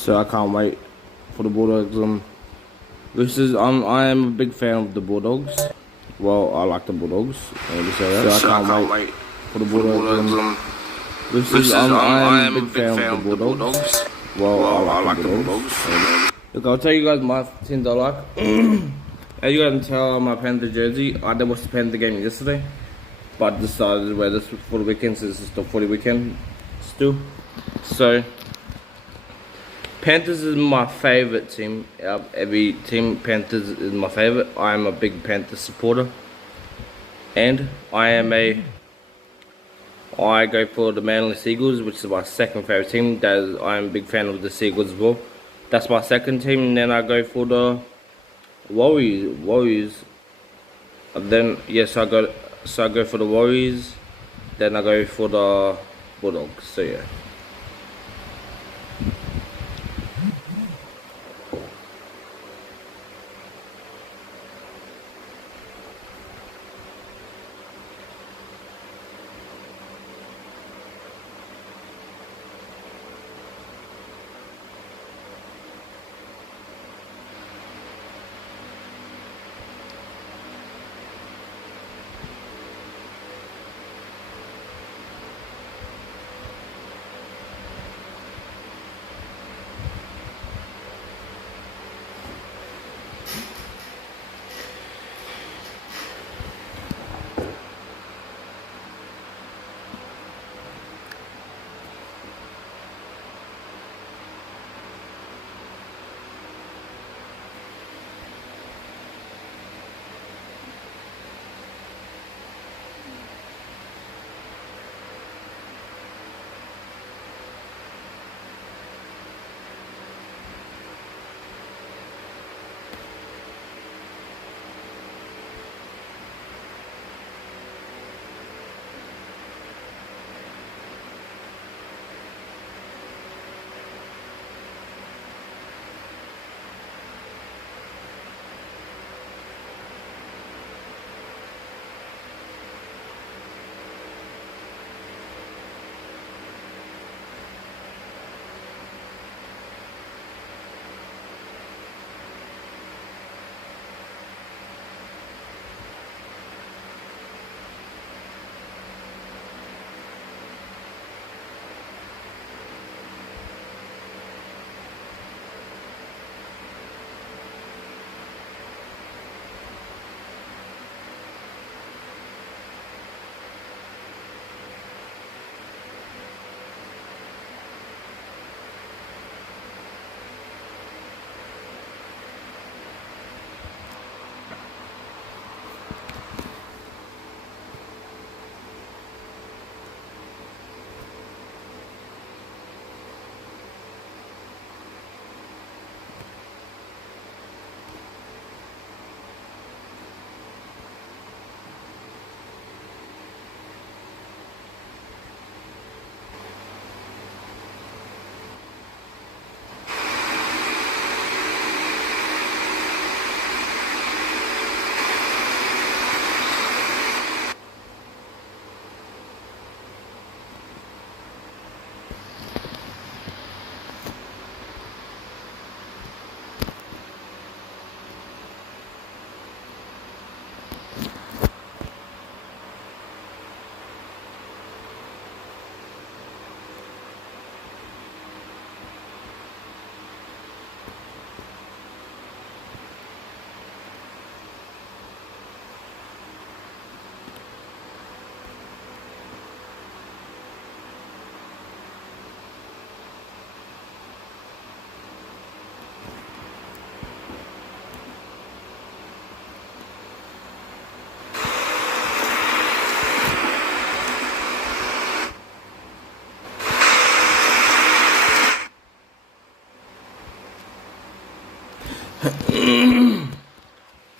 So I can't wait for the Bulldogs. I am a big fan of the Bulldogs. Well, I like the Bulldogs. So I can't wait for the Bulldogs. I am a big fan of the Bulldogs. Well, I like the Bulldogs. Look, I'll tell you guys my teams I like. As you guys can tell, I'm a Panther jersey. I didn't watch the Panther game yesterday, but I decided to wear this for the weekend since it's the 40 weekend still. So, Panthers is my favorite team. Every team, Panthers is my favorite. I am a big Panthers supporter, and I go for the Manly Seagulls, which is my second favorite team. I am a big fan of the Seagulls as well. That's my second team, and then I go for the Warriors. And then I go for the Warriors. Then I go for the Bulldogs. So yeah.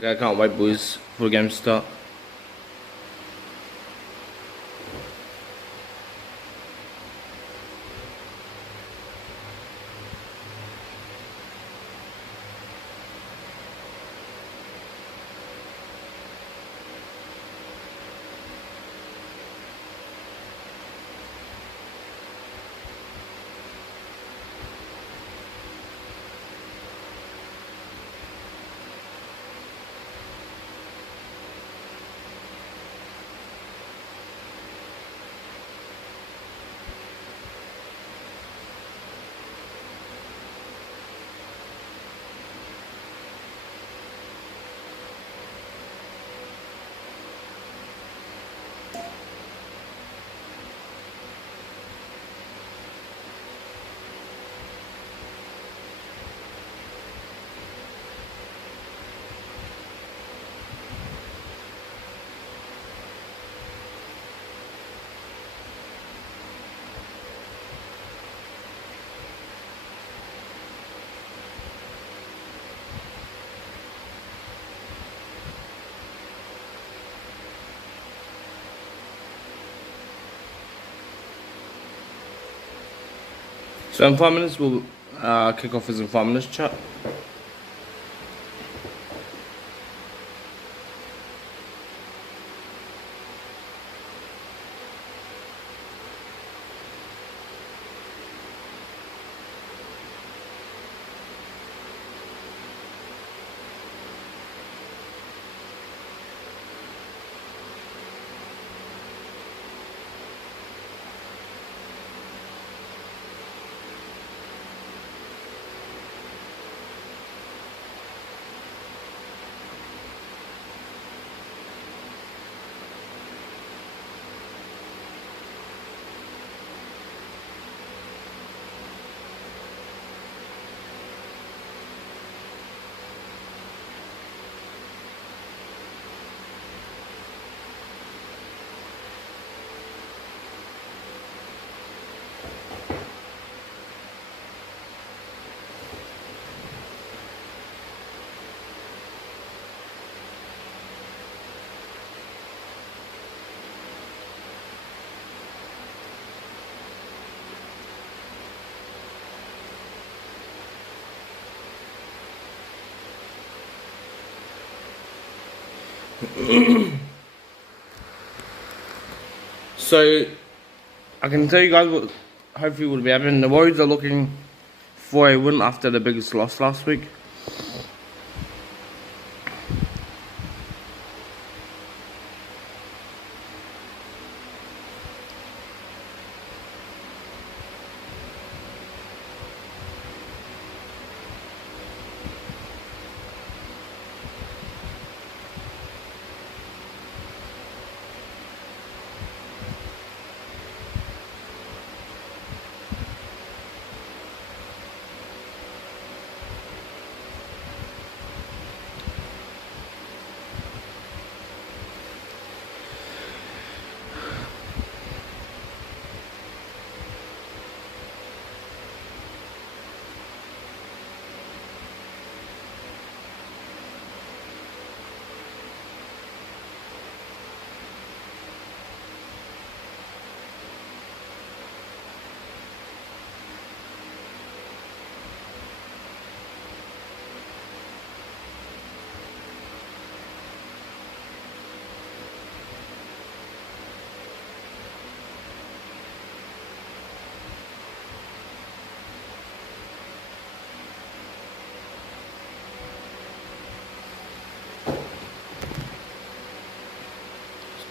I can't wait, boys, for the game to start. So in 5 minutes we'll kick off as in 5 minutes chat. So I can tell you guys what hopefully will be happening. The Warriors are looking for a win after the biggest loss last week.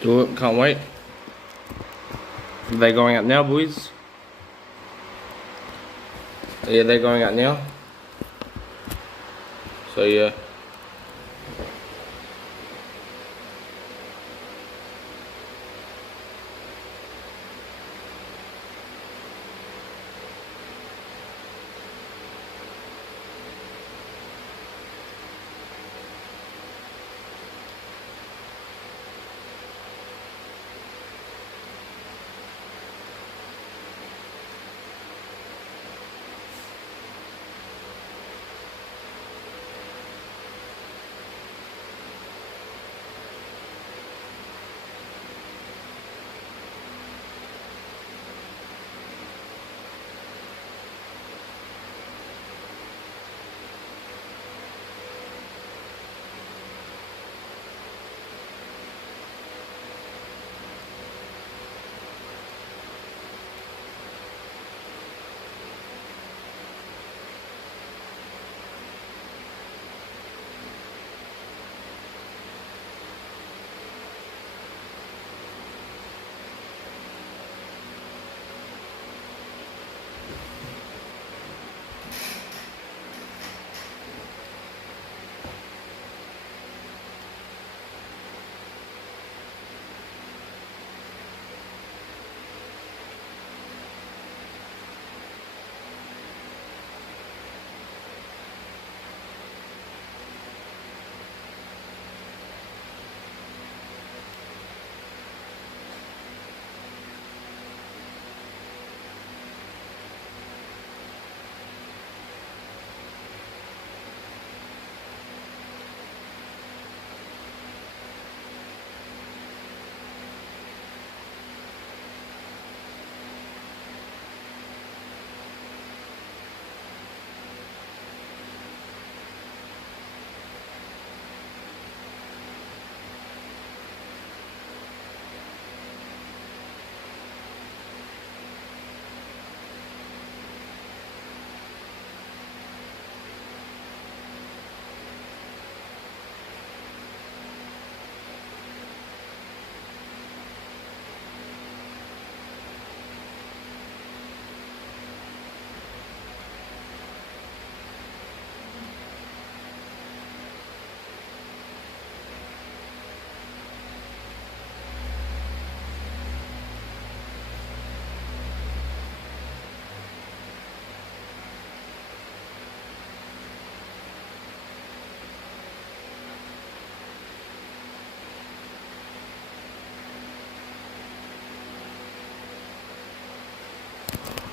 Let's do it, can't wait. They're going out now, boys. Yeah, they're going out now. So yeah.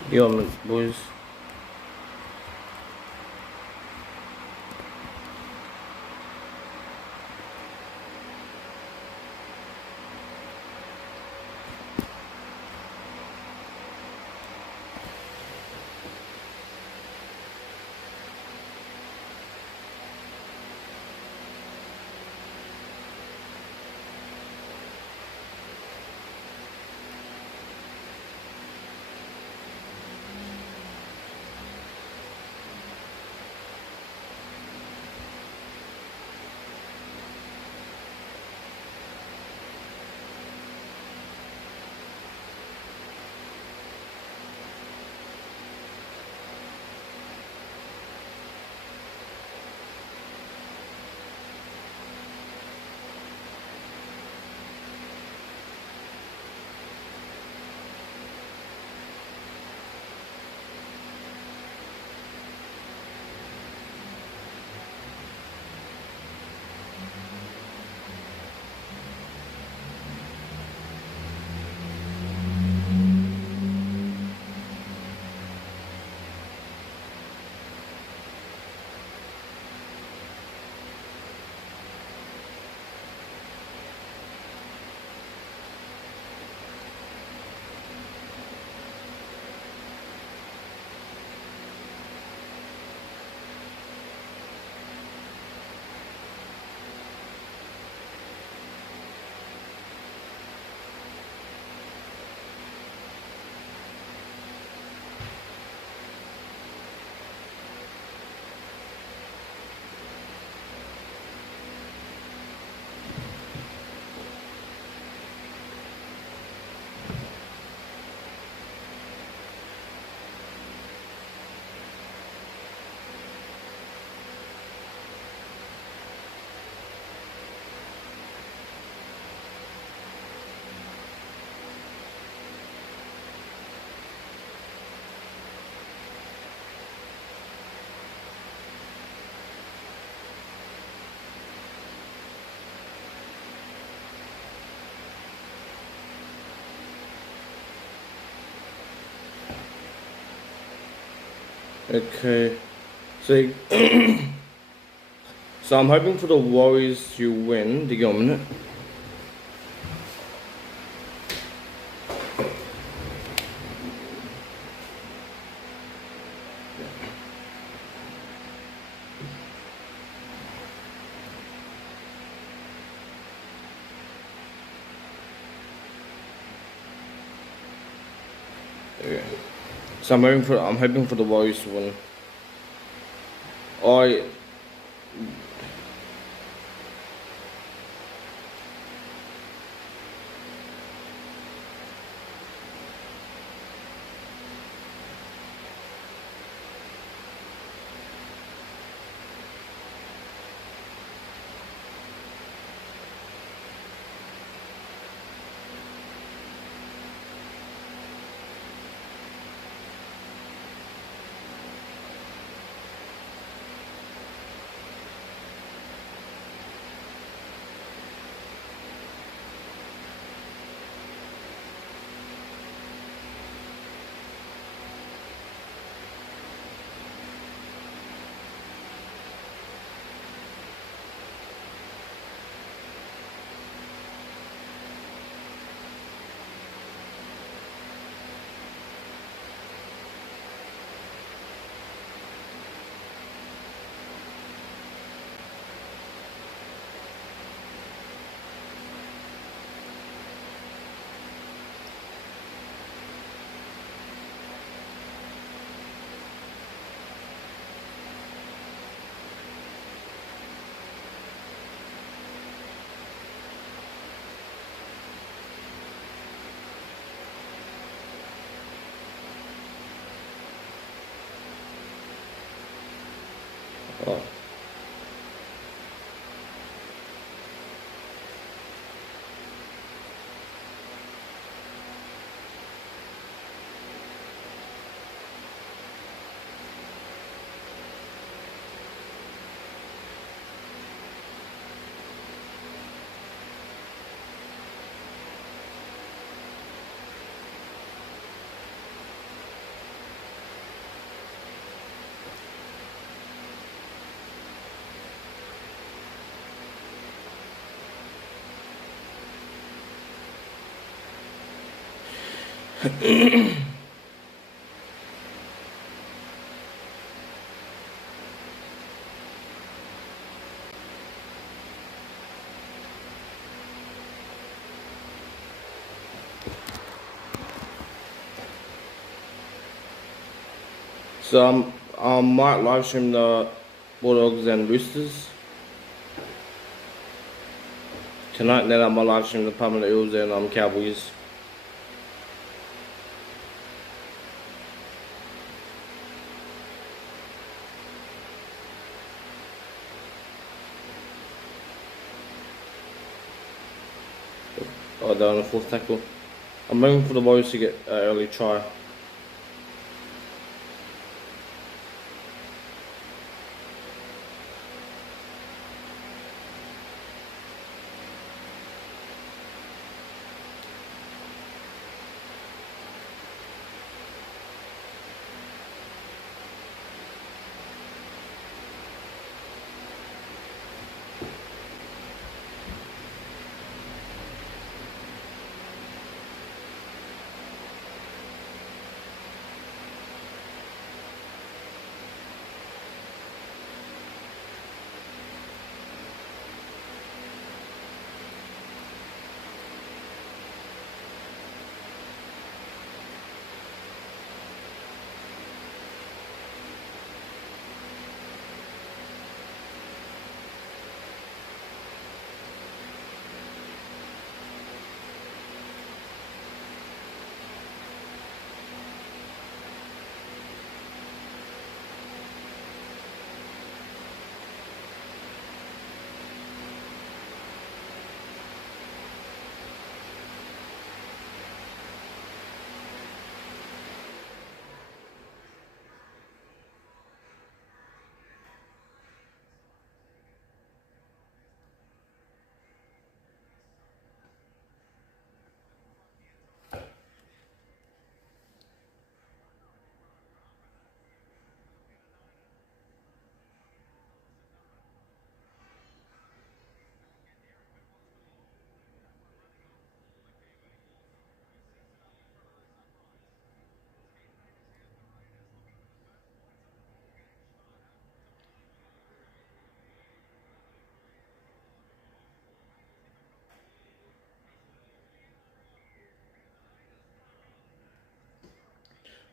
Yo, boys. Okay. So, so I'm hoping for the Warriors to win. Digga, om minute. Okay. So I'm hoping for the Warriors to win. I oh. So I might live stream the Bulldogs and Roosters tonight. Then I might live stream the Parramatta Eels and Cowboys. Oh, they're on the fourth tackle. I'm waiting for the boys to get an early try.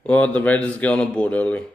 Well, the Raiders get on the board early.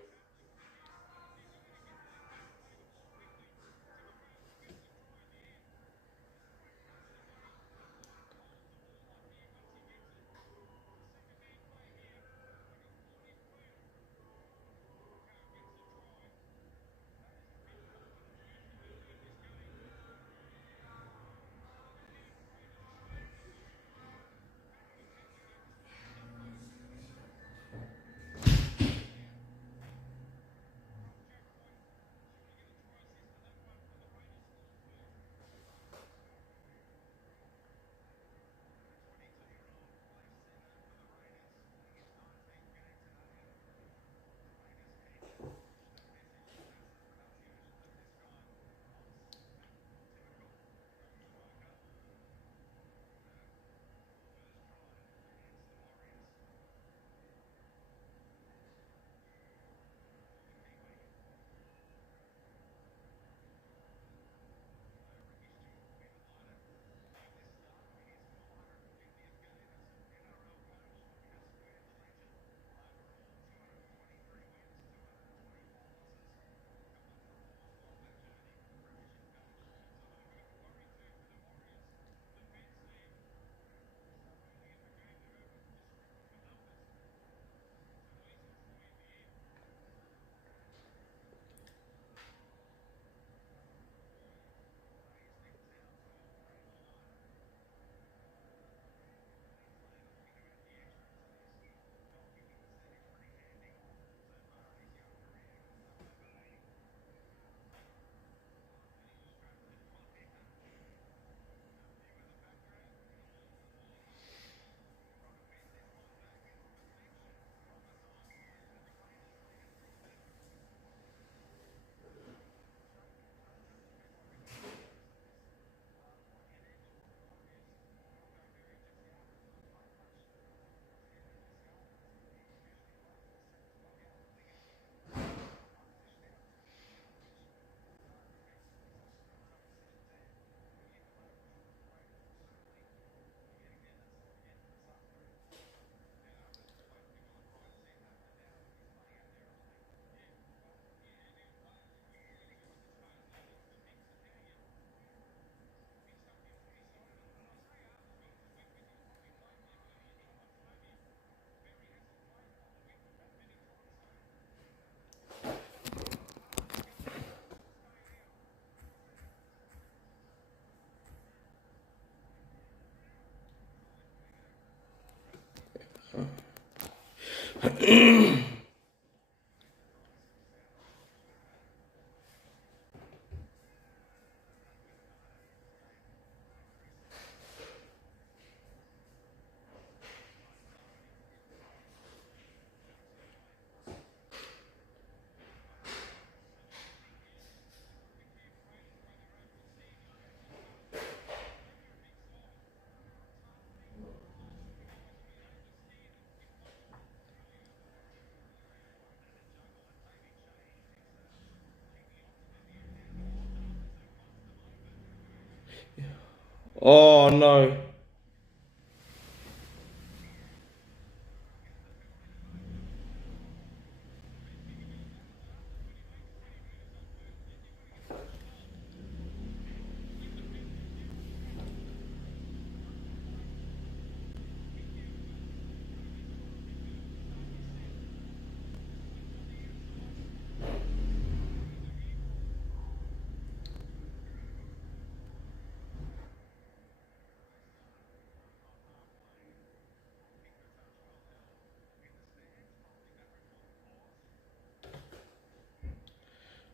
Oh no.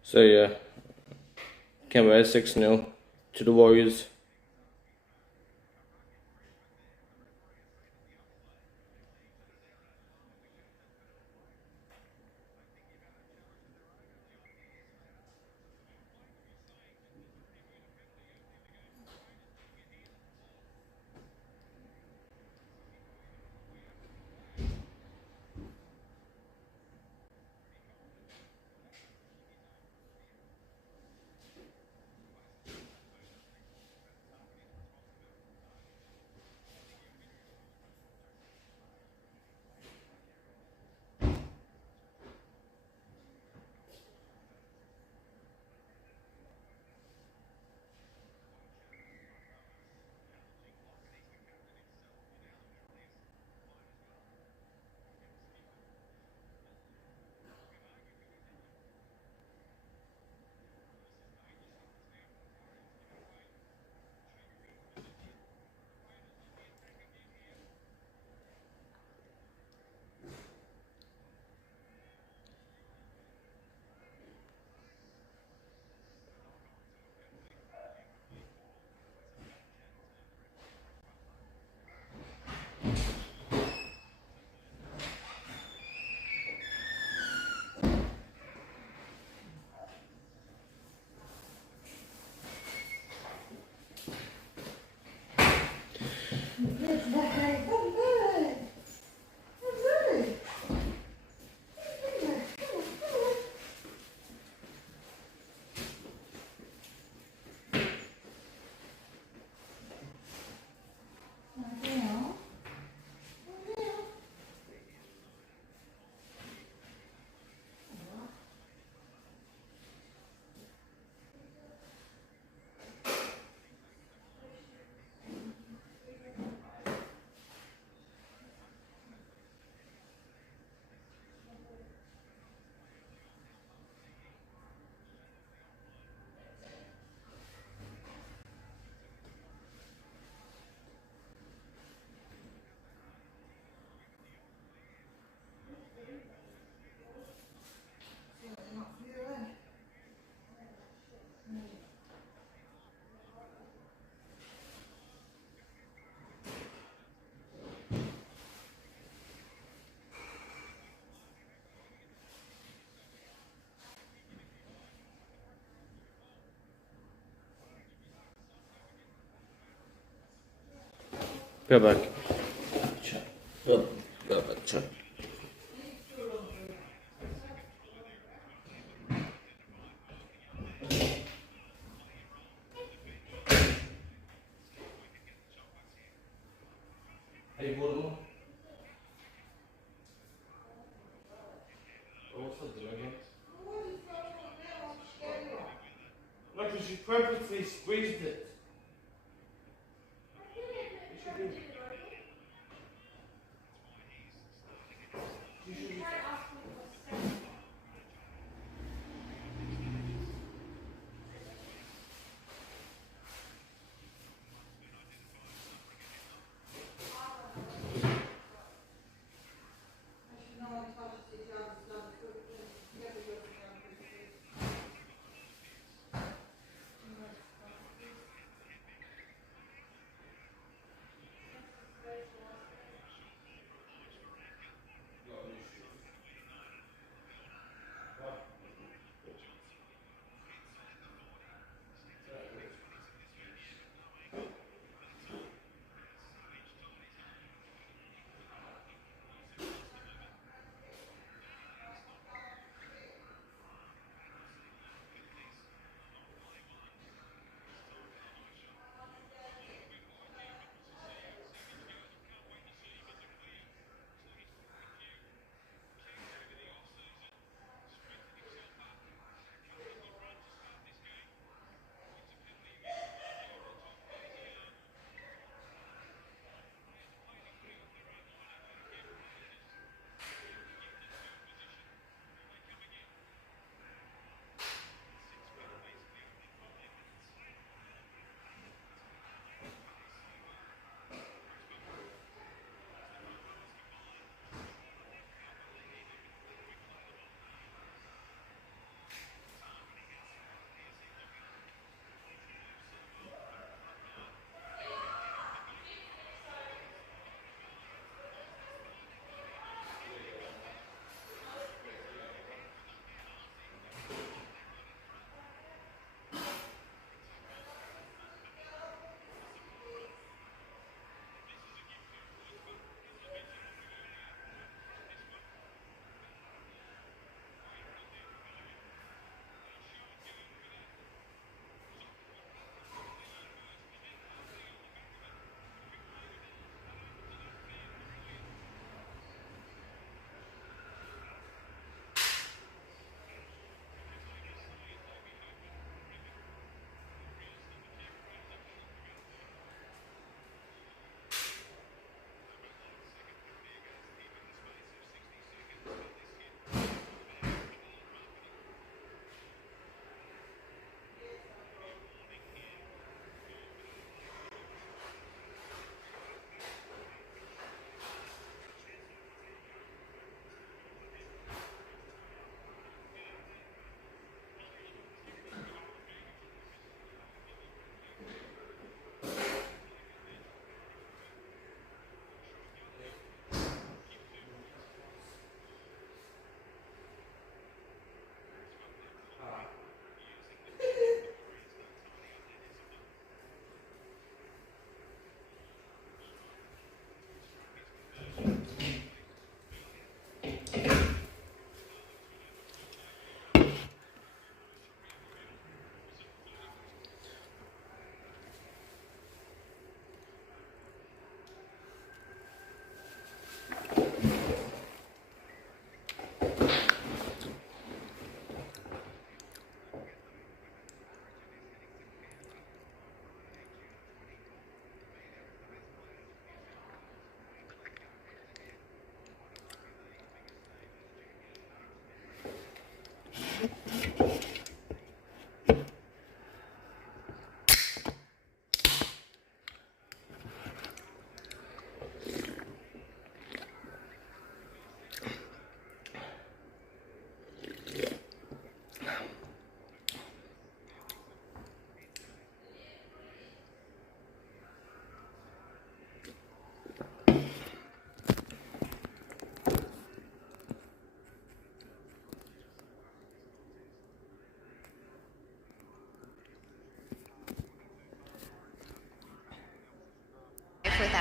So yeah, Canberra 6-0 to the Warriors. Go back. Go back. Check. Hey, what am I? What's the deal again? No, because you purposely squeezed it.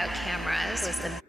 without cameras was the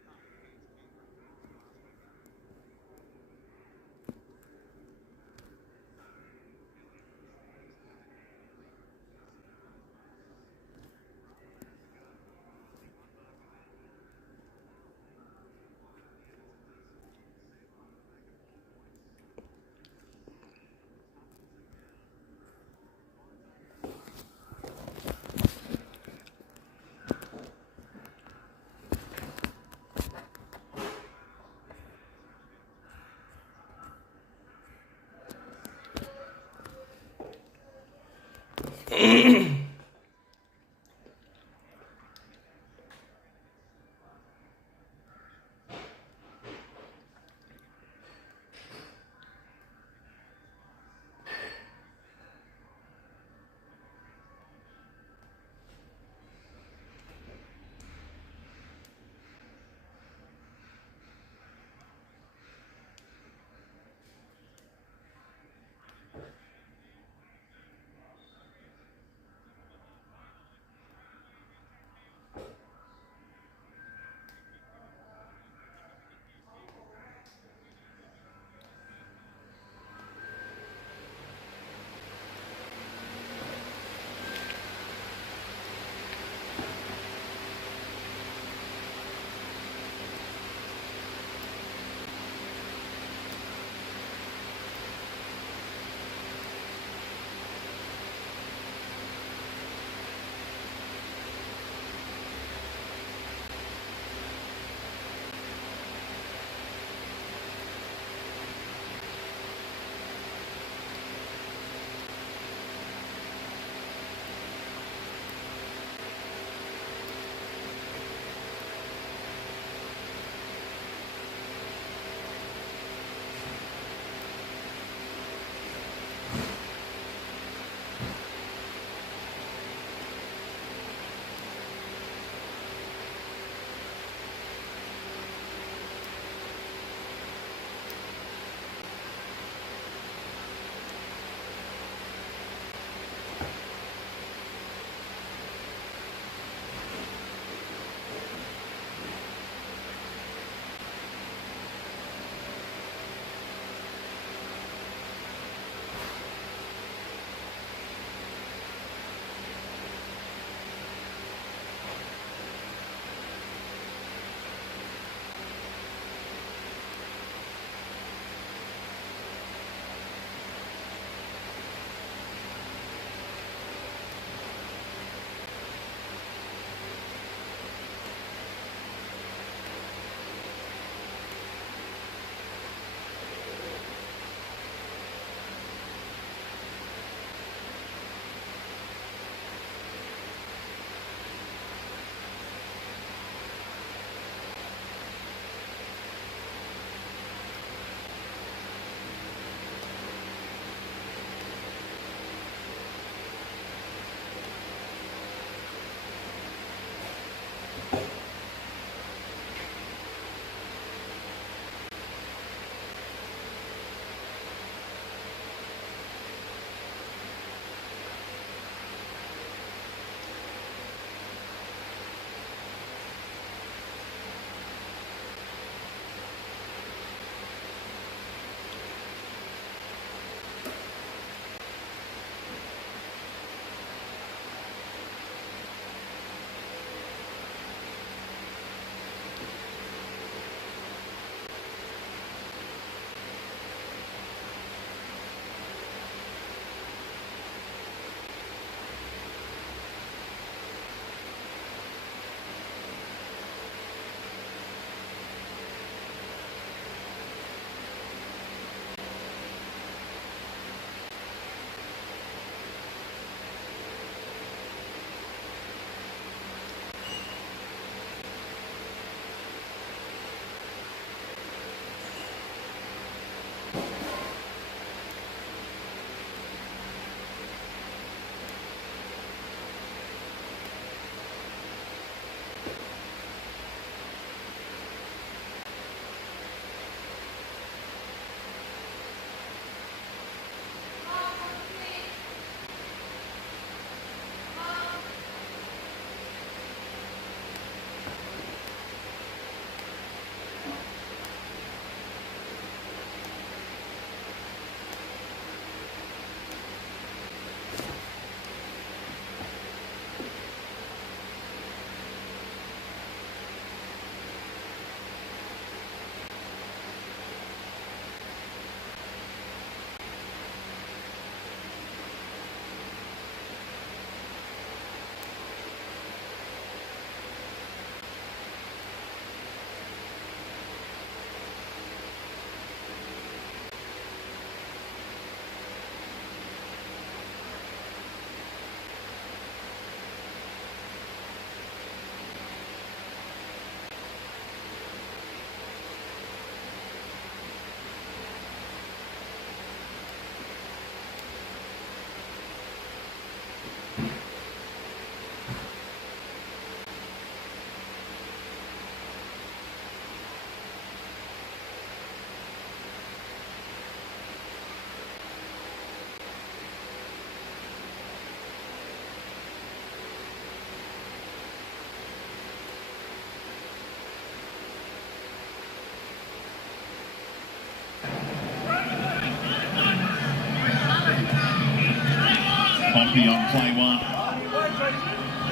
Pompey on play one.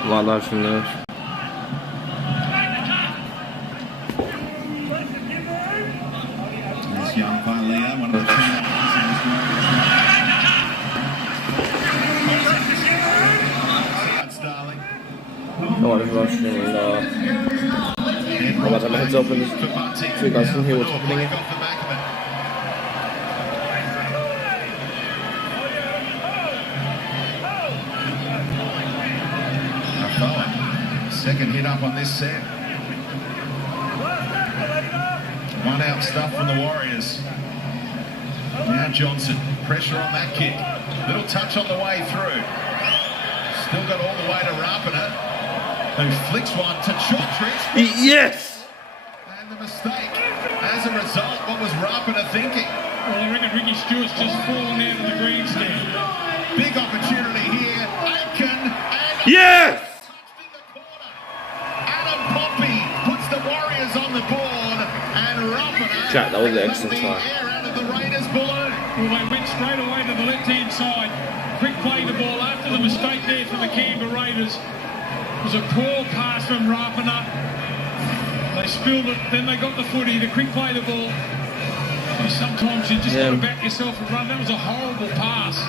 Like those from those. This young Vailea, one of the two numbers in this Warriors. Starling. No one is rushing and I might have my heads up and there's two guys from here what's happening here. Second hit up on this set. One out stuff from the Warriors. Now Johnson, pressure on that kick. Little touch on the way through. Still got all the way to Rapana, who flicks one to Chottridge. Yes! And the mistake. As a result, what was Rapana thinking? Well, I reckon Ricky Stewart's just fallen out of the grandstand. Big opportunity here. Aitken and... Yes! On the board, and Rapana Jack, that was an excellent try. Out of the Raiders balloon. Well, they went straight away to the left-hand side. Quick play the ball after the mistake there from the Canberra Raiders. It was a poor pass from Rapana. They spilled it, then they got the footy to quick play the ball. And sometimes you just got to back yourself and run. That was a horrible pass.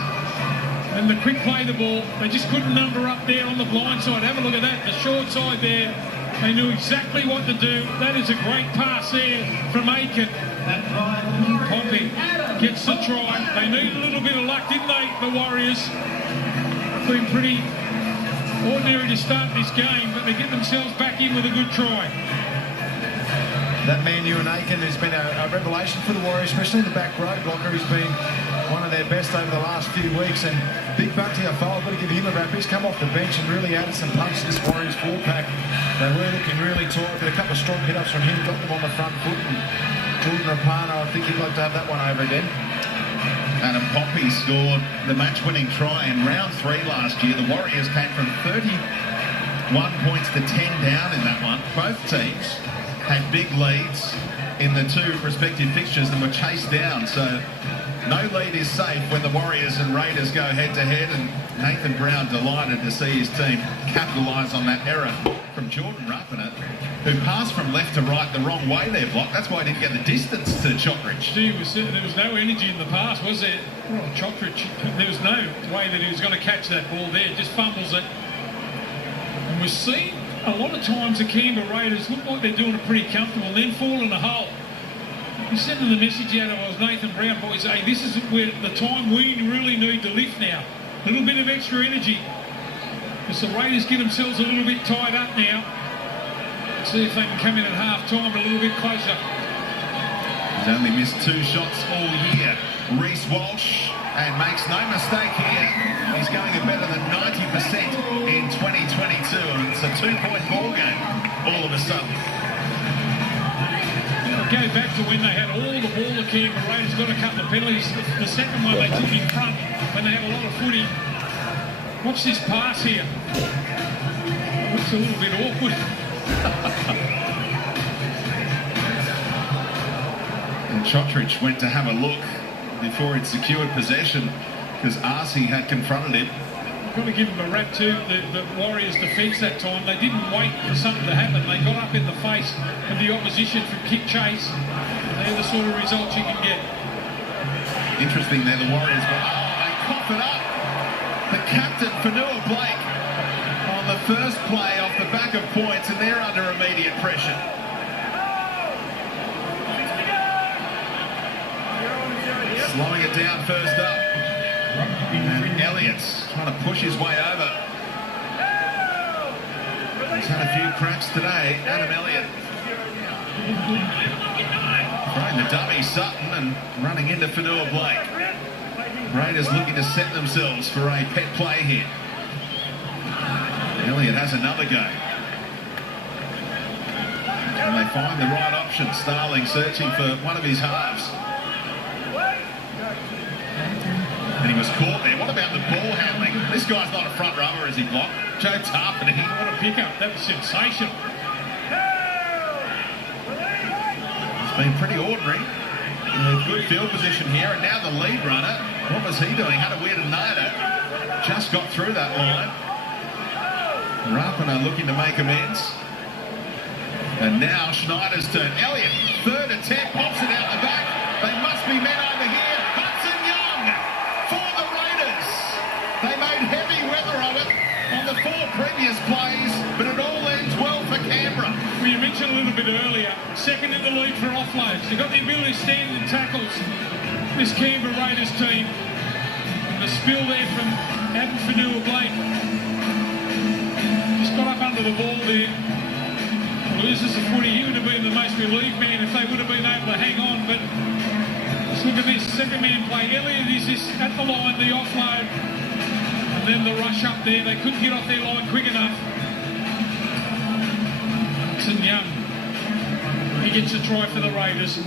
And the quick play the ball, they just couldn't number up there on the blind side. Have a look at that, the short side there. They knew exactly what to do. That is a great pass there from Aitken. Pompey gets the try. They need a little bit of luck, didn't they, the Warriors? Been pretty ordinary to start this game, but they get themselves back in with a good try. That man, Ewan Aitken, has been a revelation for the Warriors, especially in the back row blocker. He's been one of their best over the last few weeks. And Big Bunty I've got to give him a rap. He's come off the bench and really added some punch to this Warriors four pack. They were looking really tight. But a couple of strong hit-ups from him, got them on the front foot. And Jordan Rapana, I think he'd like to have that one over again. Adam Pompey scored the match-winning try in round 3 last year. The Warriors came from 31 points to 10 down in that one. Both teams had big leads in the 2 respective fixtures and were chased down. So no lead is safe when the Warriors and Raiders go head-to-head, and Nathan Brown delighted to see his team capitalise on that error from Jordan Rapana, who passed from left to right the wrong way there, Block. That's why he didn't get the distance to Chottridge. There was no energy in the pass, was there? Well, Chottridge, there was no way that he was going to catch that ball there. Just fumbles it. And we've seen a lot of times the Canberra Raiders look like they're doing it pretty comfortable and then fall in a hole. He's sending the message out of us, Nathan Brown, boys, hey, this is where the time we really need to lift now. A little bit of extra energy. As the Raiders get themselves a little bit tied up now. See if they can come in at half-time a little bit closer. He's only missed 2 shots all year. Reece Walsh, and makes no mistake here, he's going at better than 90% in 2022, and it's a 2-point ball game all of a sudden. Go back to when they had all the ball, the Canberra Raiders got a couple of penalties. The second one they took in front when they had a lot of footy. Watch this pass here. It looks a little bit awkward. And Chottridge went to have a look before he'd secured possession because Arcee had confronted him. I've got to give them a rap too, the Warriors' defence that time. They didn't wait for something to happen. They got up in the face of the opposition from kick chase. They're the sort of results you can get. Interesting there, the Warriors got, they cough it up. The captain, Fanua Blake, on the first play off the back of points, and they're under immediate pressure. Slowing it down first up. And Elliott's trying to push his way over. He's had a few cracks today, Adam Elliott. Throwing the dummy Sutton and running into Fanua Blake. Raiders looking to set themselves for a pet play here. Elliott has another go. And they find the right option. Starling searching for one of his halves. And he was caught there. What about the ball handling? This guy's not a front runner, is he, Block? Joe Tarpany. What a pickup. That was sensational. It's been pretty ordinary. Good field position here. And now the lead runner. What was he doing? Had a weird Nader. just got through that line. Rapana looking to make amends. And now Schneider's turn. Elliott, third attempt, pops it out the back. They must be men over here. Hudson Young for the Raiders. They made heavy weather of it on the 4 previous plays, but it all ends well for Canberra. Well, you mentioned a little bit earlier, second in the league for offloads. They've got the ability to stand in tackles, this Canberra Raiders team. And the spill there from Adam Fanua-Blake. Just got up under the ball there. Loses the footy. He would have been the most relieved man if they would have been able to hang on. But let's look at this second man play. Elliott is this at the line, the offload. And then the rush up there. They couldn't get off their line quick enough. Hudson Young. He gets a try for the Raiders.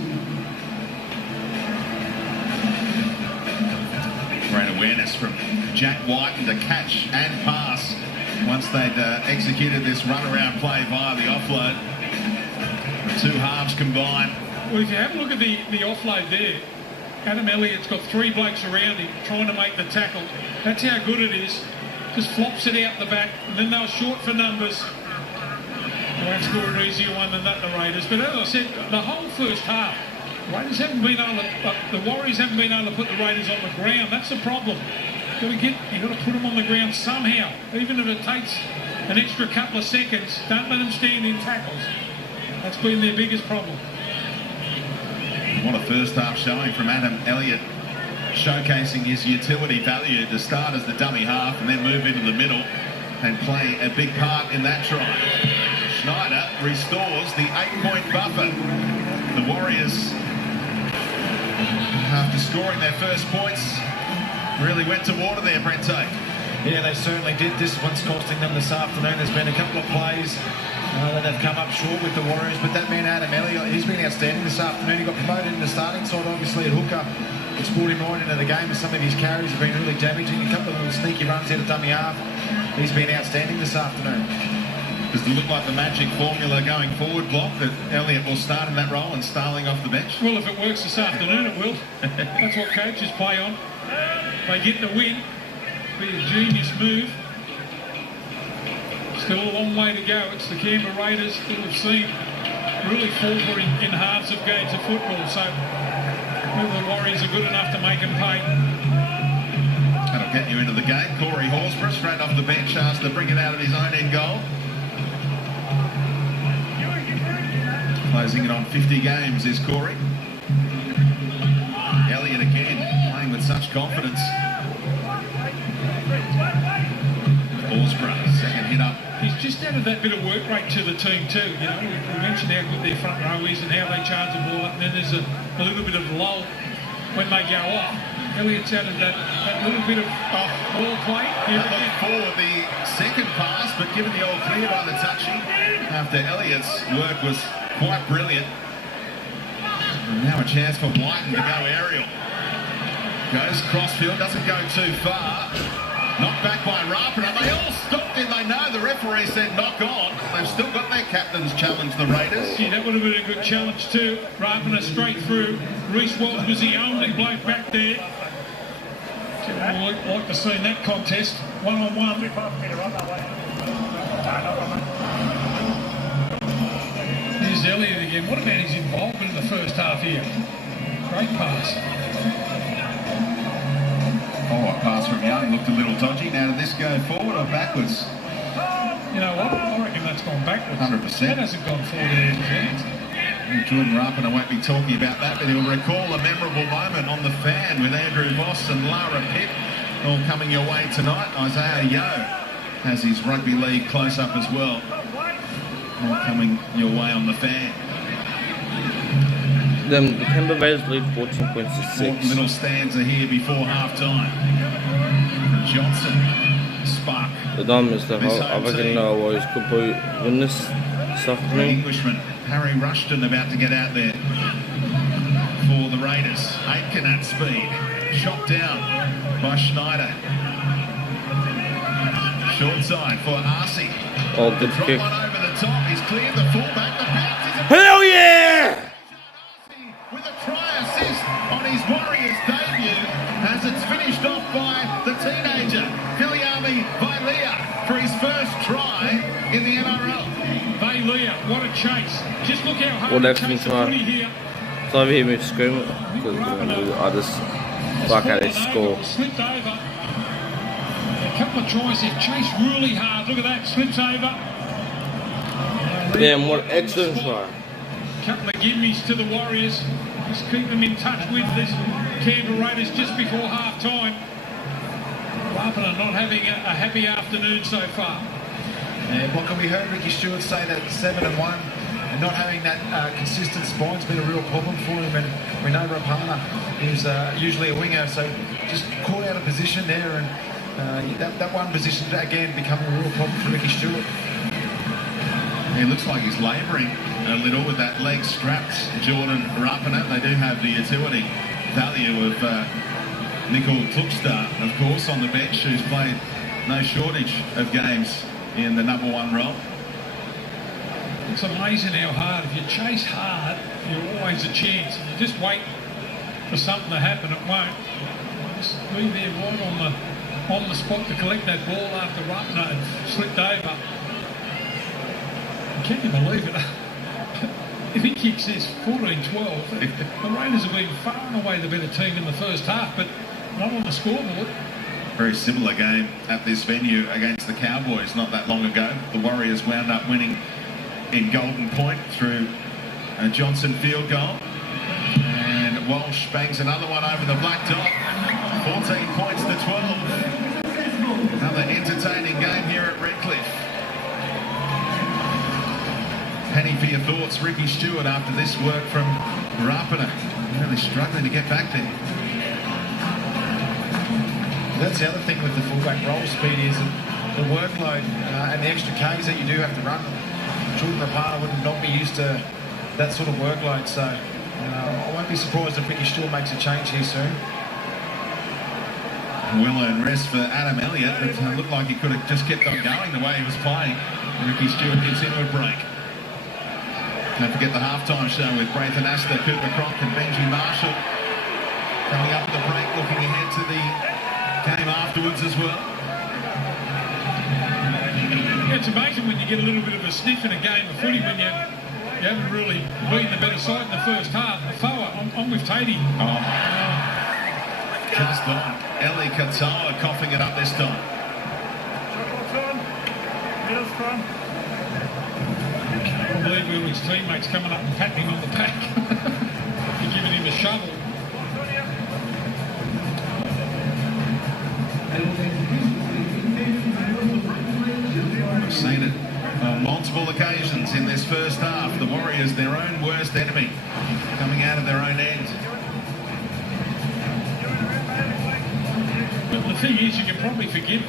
Great awareness from Jack White to catch and pass once they'd executed this run-around play via the offload. The two halves combined. Well, if you have a look at the offload there, Adam Elliott's got 3 blokes around him trying to make the tackle. That's how good it is. Just flops it out the back, and then they were short for numbers. They won't score an easier one than that, the Raiders. But as I said, the whole first half, the Warriors haven't been able to put the Raiders on the ground. That's the problem. You've got to put them on the ground somehow, even if it takes an extra couple of seconds. Don't let them stand in tackles. That's been their biggest problem. What a first half showing from Adam Elliott, showcasing his utility value to start as the dummy half and then move into the middle and play a big part in that try. Schneider restores the 8-point buffer. The Warriors, after scoring their first points, really went to water there, Brento. Yeah, they certainly did. This one's costing them this afternoon. There's been a couple of plays that have come up short with the Warriors, but that man Adam Elliott, he's been outstanding this afternoon. He got promoted in the starting side, obviously at hooker. It's brought him right into the game, and some of his carries have been really damaging. A couple of little sneaky runs out of dummy half. He's been outstanding this afternoon. Does it look like the magic formula going forward, Block, that Elliott will start in that role and Starling off the bench? Well, if it works this afternoon, it will. That's what coaches play on. They get the win. Be a genius move. Still a long way to go. It's the Canberra Raiders that we've seen really falter in halves of games of football. So whether the Warriors are good enough to make them pay. That'll get you into the game. Corey Horsburgh straight off the bench, asked to bring it out of his own end goal. Closing it on 50 games is Corey. Elliott again, playing with such confidence. Horsburgh, second hit up. He's just added that bit of work rate to the team too. You know, we mentioned how good their front row is and how they charge the ball up, and then there's a little bit of lull when they go off. Elliott's added that little bit of ball play. Look for the second pass, but given the all clear by the touchy after Elliott's work was quite brilliant. And now a chance for Whiten to go aerial. Goes crossfield, doesn't go too far. Knocked back by Rapana. They all stopped it. They know the referee said knock on. They've still got their captain's challenge, the Raiders. Yeah, that would have been a good challenge too. Rapana straight through. Reece Walsh was the only bloke back there. I'd like to see that contest, one-on-one. Here's Elliott again. What about his involvement in the first half here? Great pass. Oh, a pass from Young looked a little dodgy. Now, did this go forward or backwards? You know what? I reckon that's gone backwards. 100%. That hasn't gone forward in his hands. Jordan Rapana won't be talking about that, but he'll recall a memorable moment on the Fan with Andrew Voss and Lara Pitt all coming your way tonight. Isaiah Yeo has his rugby league close-up as well. All coming your way on the Fan. The Canberra Raiders lead 14 points to 6. Little stanza here before half-time. Johnson, Spark. The Diamonds, I reckon the Warriors could probably win this The afternoon. Englishman, Harry Rushton, about to get out there for the Raiders. Aitken at speed. Shot down by Schneider. Short side for Arcee. Oh, good Drop kick. one over the top. He's cleared the fullback. The bounce is a Hell yeah! Arcee with a try assist on his Warriors debut as it's finished off by the teenager. Well, that's been trying. So over here we scream because I just fuck out his score. Slipped over. A couple of tries. They've chased really hard. Look at that. Slips over. Yeah, and what excellent try. Couple of gimmies to the Warriors. Just keep them in touch with this Canberra Raiders just before half time. Rapana not having a happy afternoon so far. And what can we heard Ricky Stewart say that 7-1 and not having that consistent spine's been a real problem for him. And we know Rapana is usually a winger, so just caught out of position there, and that one position again becoming a real problem for Ricky Stewart. He looks like he's labouring a little with that leg strapped. Jordan Rapana. They do have the utility value of Nicole Tukstar, of course, on the bench, who's played no shortage of games in the number 1 role. It's amazing how hard, if you chase hard, you're always a chance. If you just wait for something to happen, it won't. Just be there right on the spot to collect that ball after Rapana had slipped over. Can you believe it? If he kicks this 14-12, the Raiders have been far and away the better team in the first half, but not on the scoreboard. Very similar game at this venue against the Cowboys not that long ago. The Warriors wound up winning in Golden Point through a Johnson field goal. And Walsh bangs another one over the black dot. 14 points to 12. Another entertaining game here at Redcliffe. Penny, for your thoughts, Ricky Stewart, after this work from Rapana. Really struggling to get back there. That's the other thing with the fullback roll speed is the workload and the extra Ks that you do have to run. Jordan Rapana would not be used to that sort of workload, so I won't be surprised if Ricky Stewart makes a change here soon. Well-earned rest for Adam Elliott. It looked like he could have just kept on going the way he was playing. Ricky Stewart gets into a break. Don't forget the halftime show with Braithen Astor, Cooper Cronk and Benji Marshall. Coming up at the break, looking ahead to the game afterwards as well. Yeah, it's amazing when you get a little bit of a sniff in a game of footy when you haven't really been the better side in the first half. Foa, I'm with Tatey. Just on. Eli Katoa coughing it up this time. I believe we were his teammates coming up and patting him on the back for giving him a shovel. I've seen it on multiple occasions in this first half. The Warriors, their own worst enemy, coming out of their own end. But the thing is, you can probably forgive,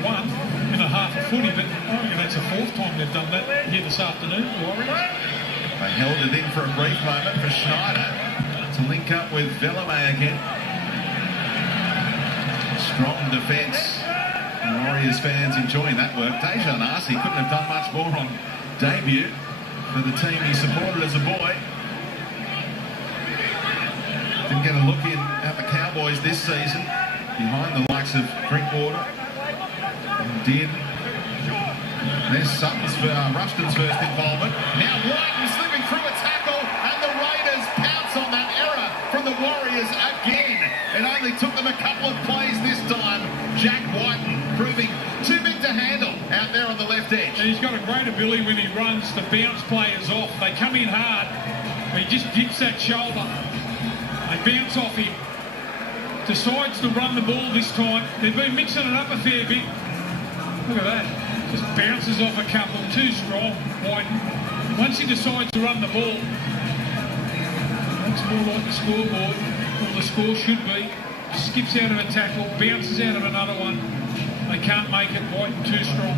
one in a half of footy, but I reckon that's the 4th time they've done that here this afternoon, the Warriors. They held it in for a brief moment for Schneider to link up with Velamay again. Strong defence. Warriors fans enjoying that work. Dejan Arce couldn't have done much more on debut for the team he supported as a boy. Didn't get a look in at the Cowboys this season, behind the likes of Drinkwater and Dean. There's Rushton's first involvement. Now Whiten slipping through a tackle, and the Raiders pounce on that error from the Warriors again. It only took them a couple of plays this time. Jack Whiten proving too big to handle out there on the left edge. And he's got a great ability when he runs to bounce players off. They come in hard, but he just dips that shoulder. They bounce off him. Decides to run the ball this time. They've been mixing it up a fair bit. Look at that. Just bounces off a couple. Too strong, Whiten. Once he decides to run the ball, that's more like the scoreboard, or the score should be. Skips out of a tackle, bounces out of another one. They can't make it. Whiten too strong.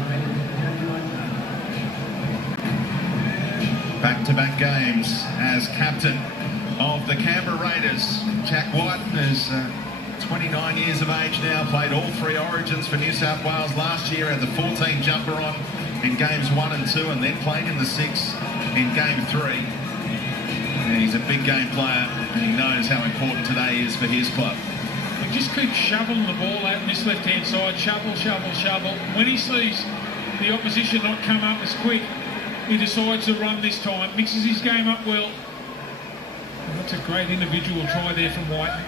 Back-to-back games as captain of the Canberra Raiders. Jack Whiten is 29 years of age now, played all 3 origins for New South Wales last year, had the 14 jumper on in games 1 and 2, and then played in the 6 in game 3. And he's a big game player, and he knows how important today is for his club. He just keeps shoveling the ball out on this left-hand side, shovel, shovel, shovel. When he sees the opposition not come up as quick, He decides to run this time, mixes his game up well. And that's a great individual try there from White.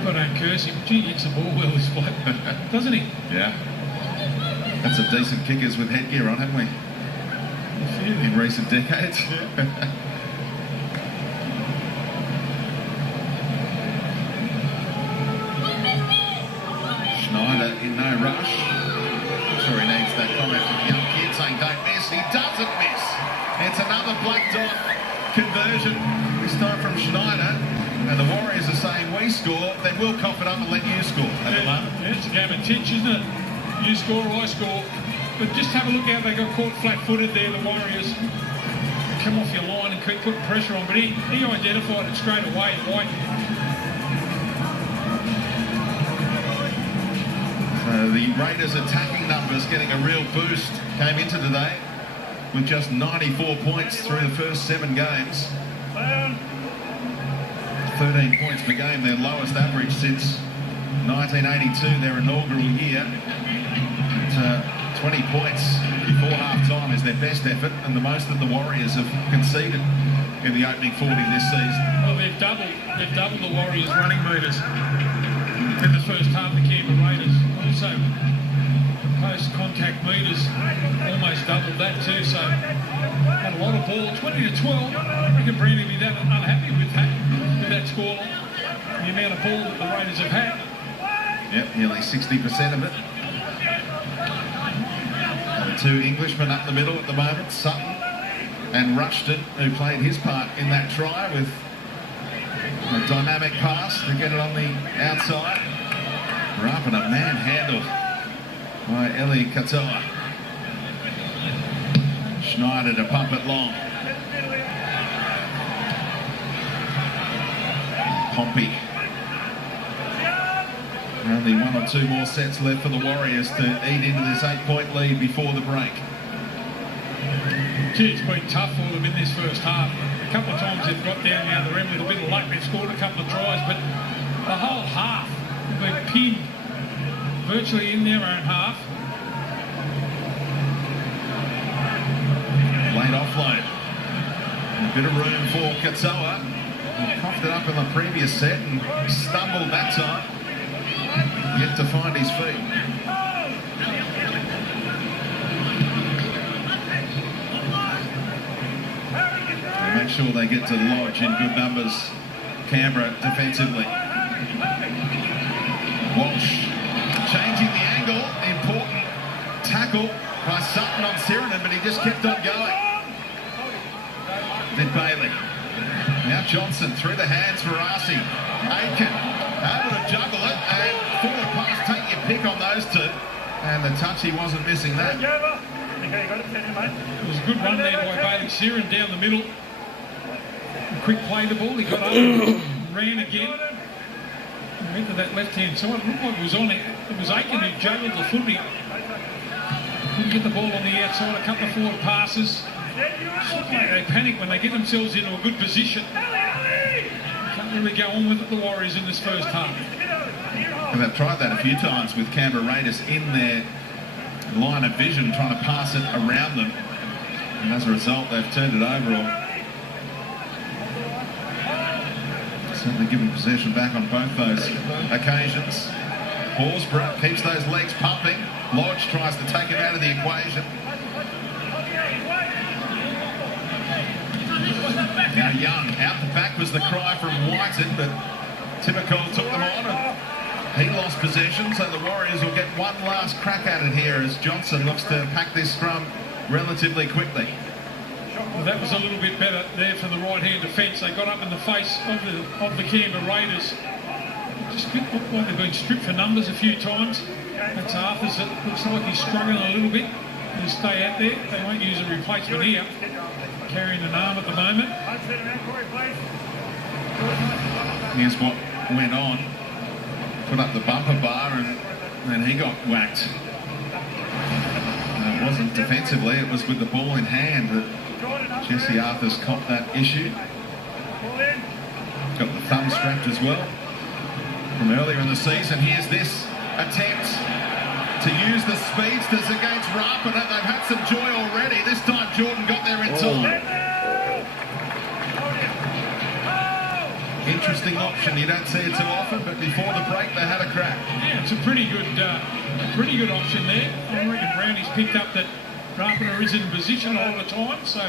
I don't curse him. Gee, he hits the ball well this bloke, doesn't he? Yeah. That's some decent kickers with headgear on, haven't we? In recent decades. Schneider in no rush. I'm sure he needs that comment from the young kid saying don't miss. He doesn't miss. It's another black dot conversion, this time from Schneider. And the Warriors are saying we score, then we'll cough it up and let you score at the moment. Yeah, it's a game of titch, isn't it? You score, I score. But just have a look how they got caught flat-footed there, the Warriors. Come off your line and keep putting pressure on. But he identified it straight away, White. So the Raiders' attacking numbers getting a real boost came into today with just 94 points through the first 7 games. 13 points per game, their lowest average since 1982, their inaugural year. 20 points before half-time is their best effort and the most that the Warriors have conceded in the opening 40 this season. Well, they've doubled the Warriors' running meters in the first half, the Canberra Raiders. Also, post-contact meters almost doubled that too, so had a lot of ball. 20 to 12. I reckon Brandon will be that unhappy with that scoreline. The amount of ball that the Raiders have had. Yep, nearly 60% of it. The 2 Englishmen up the middle at the moment, Sutton and Rushton, who played his part in that try with a dynamic pass to get it on the outside. Rapana manhandled by Eli Katoa. Schneider to pump it long. Pompey. Only 1 or 2 more sets left for the Warriors to eat into this 8-point lead before the break. Gee, it's been tough for them in this first half. A couple of times they've got down the other end with a bit of luck. They've scored a couple of tries, but the whole half they've been pinned virtually in their own half. Late offload. A bit of room for Katoa. He coughed it up in the previous set and stumbled that time. Yet to find his feet. They make sure they get to Lodge in good numbers. Canberra defensively. Walsh changing the angle. Important tackle by Sutton on Sirenen, but he just kept on going. Then Bailey. Now Johnson through the hands for Arcee. Aitken able to juggle it and forward pass. Take your pick on those 2. And the touch, he wasn't missing that. It was a good run there by Bailey Siren down the middle. A quick play the ball. He got up and ran again. Went to that left-hand side. It looked like it was on it. It was Aitken who juggled the footy. Couldn't get the ball on the outside. A couple of forward passes. They panic when they get themselves into a good position. Can't really go on with it, the Warriors, in this first half. And they've tried that a few times with Canberra Raiders in their line of vision, trying to pass it around them. And as a result, they've turned it over or certainly given possession back on both those occasions. Horsburgh keeps those legs pumping. Lodge tries to take him out of the equation. Now Young, out the back was the cry from Whiten, but Timokol took them on and he lost possession, so the Warriors will get one last crack at it here as Johnson looks to pack this scrum relatively quickly. Well, that was a little bit better there for the right-hand defence. They got up in the face of the Canberra Raiders. Just looked like they've been stripped for numbers a few times. That's Arthurs. It looks like he's struggling a little bit. He'll stay out there. They won't use a replacement here. Carrying an arm at the moment. Here's what went on. Put up the bumper bar and then he got whacked. And it wasn't defensively, it was with the ball in hand that Jesse Arthurs copped that issue. Got the thumb strapped as well from earlier in the season. Here's this attempt to use the speedsters against Rapana. They've had some joy already. This time Jordan got there in time. Interesting option. You don't see it too often, but before the break they had a crack. Yeah, it's a pretty good option there. I reckon Brownie's picked up that Rapana is in position all the time, so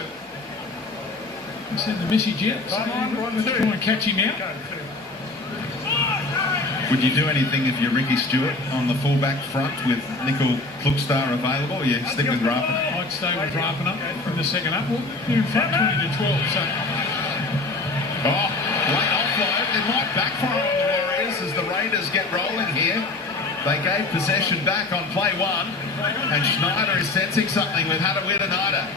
I send the message out. So let's try and catch him out. Would you do anything if you're Ricky Stewart on the fullback front with Nickel Klukstar available, or you stick with Rapana? I'd stay with Rapana from the second up. Well, they're in front 20 to 12, so. Oh, late offload. It might backfire on the Warriors as the Raiders get rolling here. They gave possession back on play one, and Schneider is sensing something with Hadawinanada.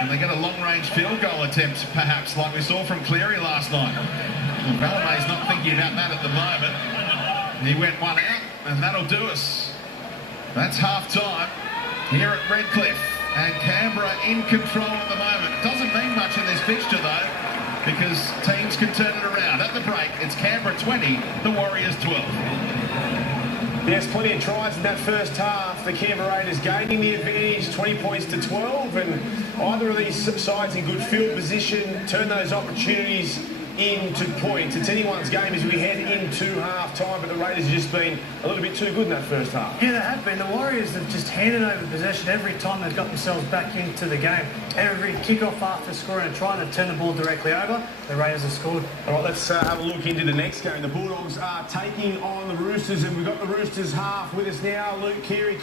And they get a long-range field goal attempt, perhaps, like we saw from Cleary last night. Well, Balamay's not thinking about that at the moment. He went one out, and that'll do us. That's half-time here at Redcliffe, and Canberra in control at the moment. Doesn't mean much in this fixture, though, because teams can turn it around. At the break, it's Canberra 20, the Warriors 12. Yes, plenty of tries in that first half. The Canberra Raiders gaining the advantage, 20 points to 12, and either of these sides in good field position turn those opportunities into points. It's anyone's game as we head into half-time, but the Raiders have just been a little bit too good in that first half. Yeah, they have been. The Warriors have just handed over possession every time they've got themselves back into the game. Every kick-off after scoring and trying to turn the ball directly over, the Raiders have scored. All right, let's have a look into the next game. The Bulldogs are taking on the Roosters, and we've got the Roosters half with us now. Luke Keary.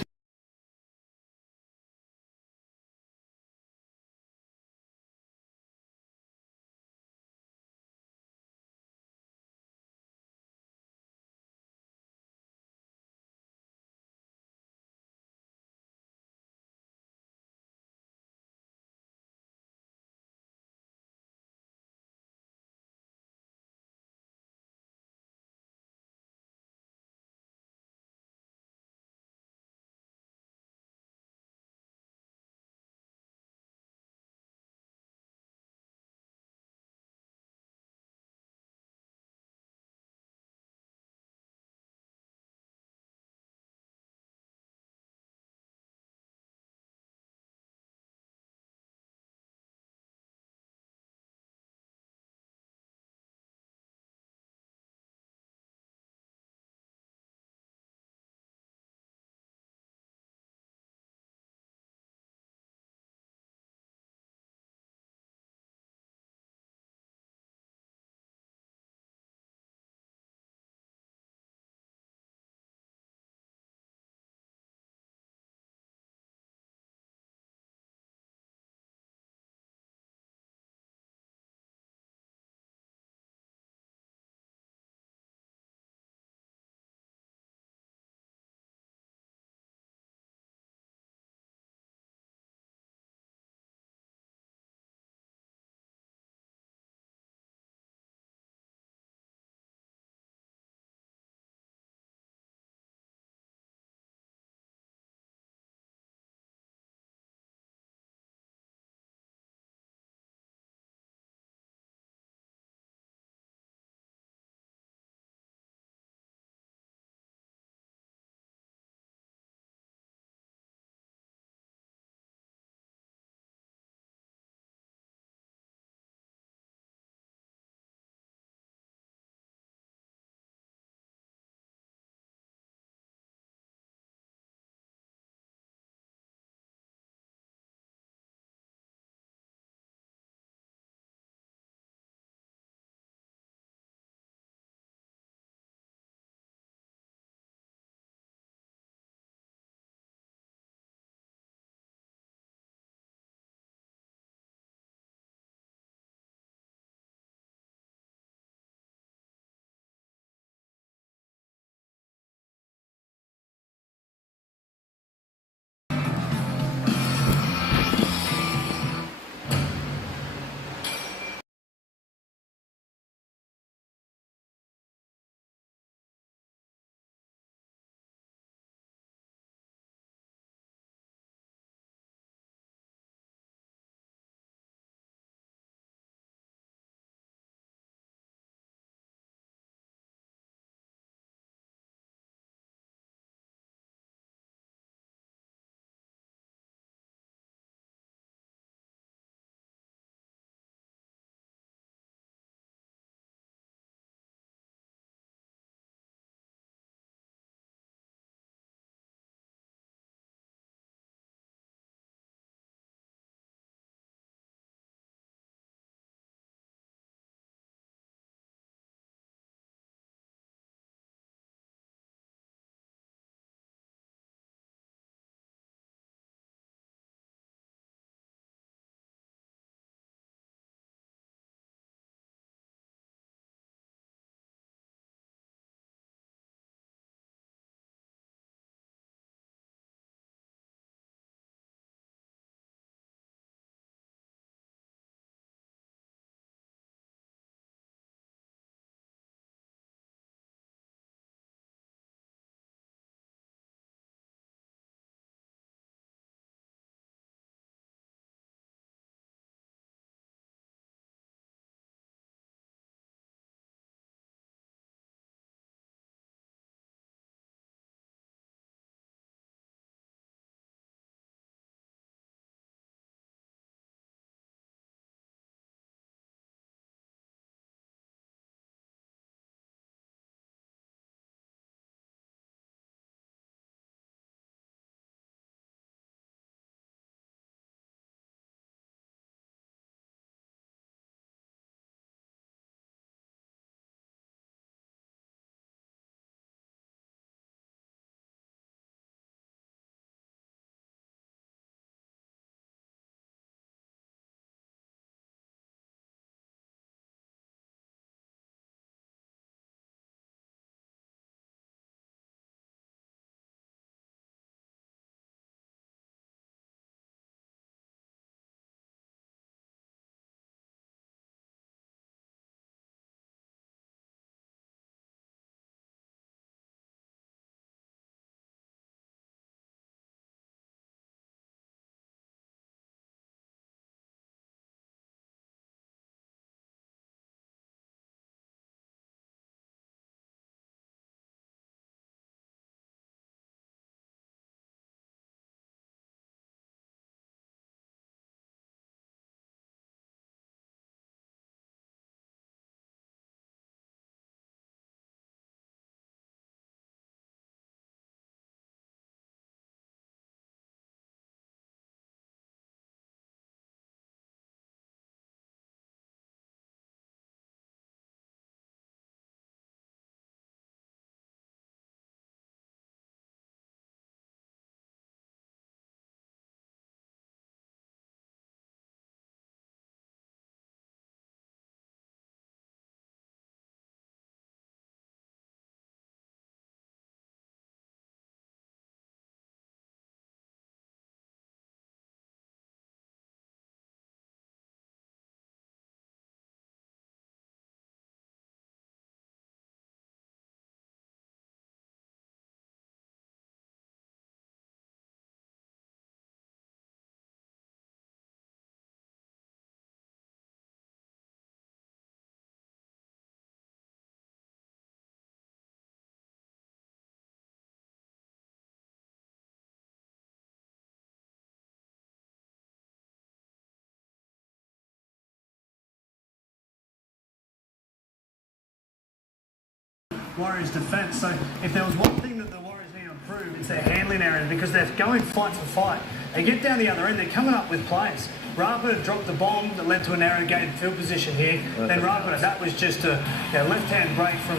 Warriors' defence. So if there was one thing that the Warriors need to improve, it's their handling area, because they're going fight for fight. They get down the other end, they're coming up with plays. Rapida dropped the bomb that led to a narrow gated field position here. Then Rapida, that was just a left-hand break from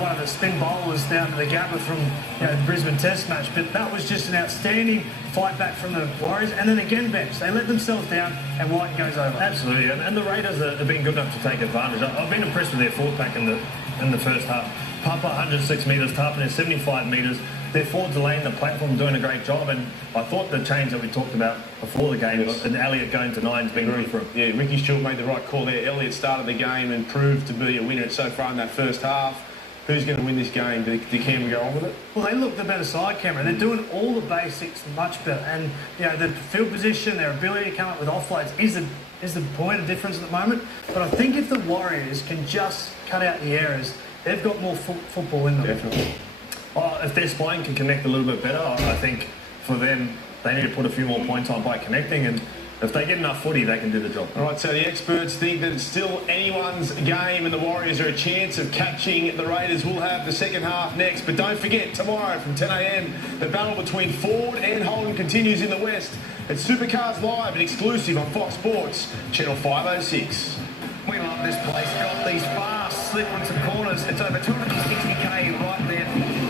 one of the spin bowlers down to the Gabba from the Brisbane Test match. But that was just an outstanding fight back from the Warriors. And then again, bench. They let themselves down and White goes over. Absolutely, and the Raiders have been good enough to take advantage. I've been impressed with their forward pack in the first half. Papa 106 metres, Tarpon 75 metres. Their forwards are laying the platform, doing a great job, and I thought the change that we talked about before the game, and Elliott going to 9 has been good for him. Yeah, Ricky Stewart made the right call there. Elliott started the game and proved to be a winner so far in that first half. Who's going to win this game? Did Canberra go on with it? Well, they look the better side, Cameron. They're doing all the basics much better, and the field position, their ability to come up with offloads is the point of difference at the moment. But I think if the Warriors can just cut out the errors, they've got more football in them. Definitely. If their spine can connect a little bit better, I think for them, they need to put a few more points on by connecting, and if they get enough footy, they can do the job. All right, so the experts think that it's still anyone's game and the Warriors are a chance of catching the Raiders. We'll have the second half next, but don't forget, tomorrow from 10 a.m, the battle between Ford and Holden continues in the West. It's Supercars Live and exclusive on Fox Sports, Channel 506. We love this place. Got these fast slip-ons and corners. It's over 260k right there.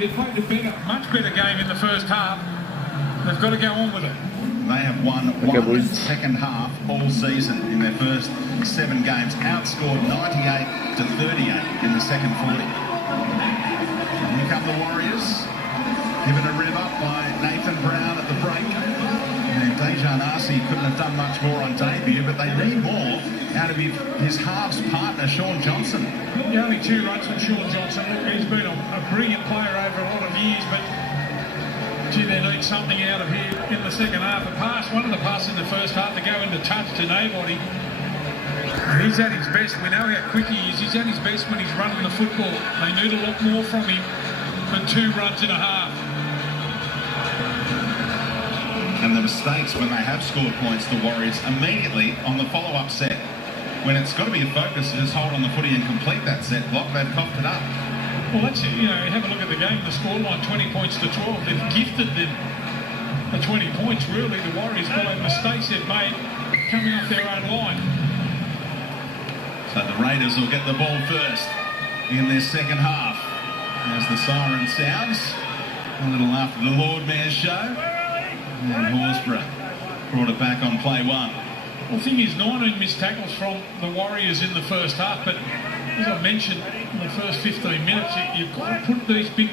they played a much better game in the first half. They've got to go on with it. They have won one second half all season in their first 7 games, outscored 98 to 38 in the second 40. And here come the Warriors, given a rev up by Nathan Brown at the break. And Dejan Arce couldn't have done much more on debut, but they need more out of his halves partner, Sean Johnson. The only 2 runs from Sean Johnson. He's been a brilliant player over a lot of years, but gee, they need something out of here in the second half. A pass, one of the passes in the first half to go into touch to nobody. He's at his best. We know how quick he is. He's at his best when he's running the football. They need a lot more from him than 2 runs and a half. And the mistakes when they have scored points, the Warriors, immediately on the follow-up set. When it's got to be a focus to just hold on the footy and complete that set block, they've coughed it up. Well, that's it. You know, have a look at the game, the scoreline, 20 points to 12. They've gifted them the 20 points, really. The Warriors by mistakes they've made coming off their own line. So the Raiders will get the ball first in their second half. As the siren sounds, a little after the Lord Mayor's show. And Horsburgh brought it back on play 1. Well, the thing is, 19 missed tackles from the Warriors in the first half, but as I mentioned, in the first 15 minutes, you've got to put these big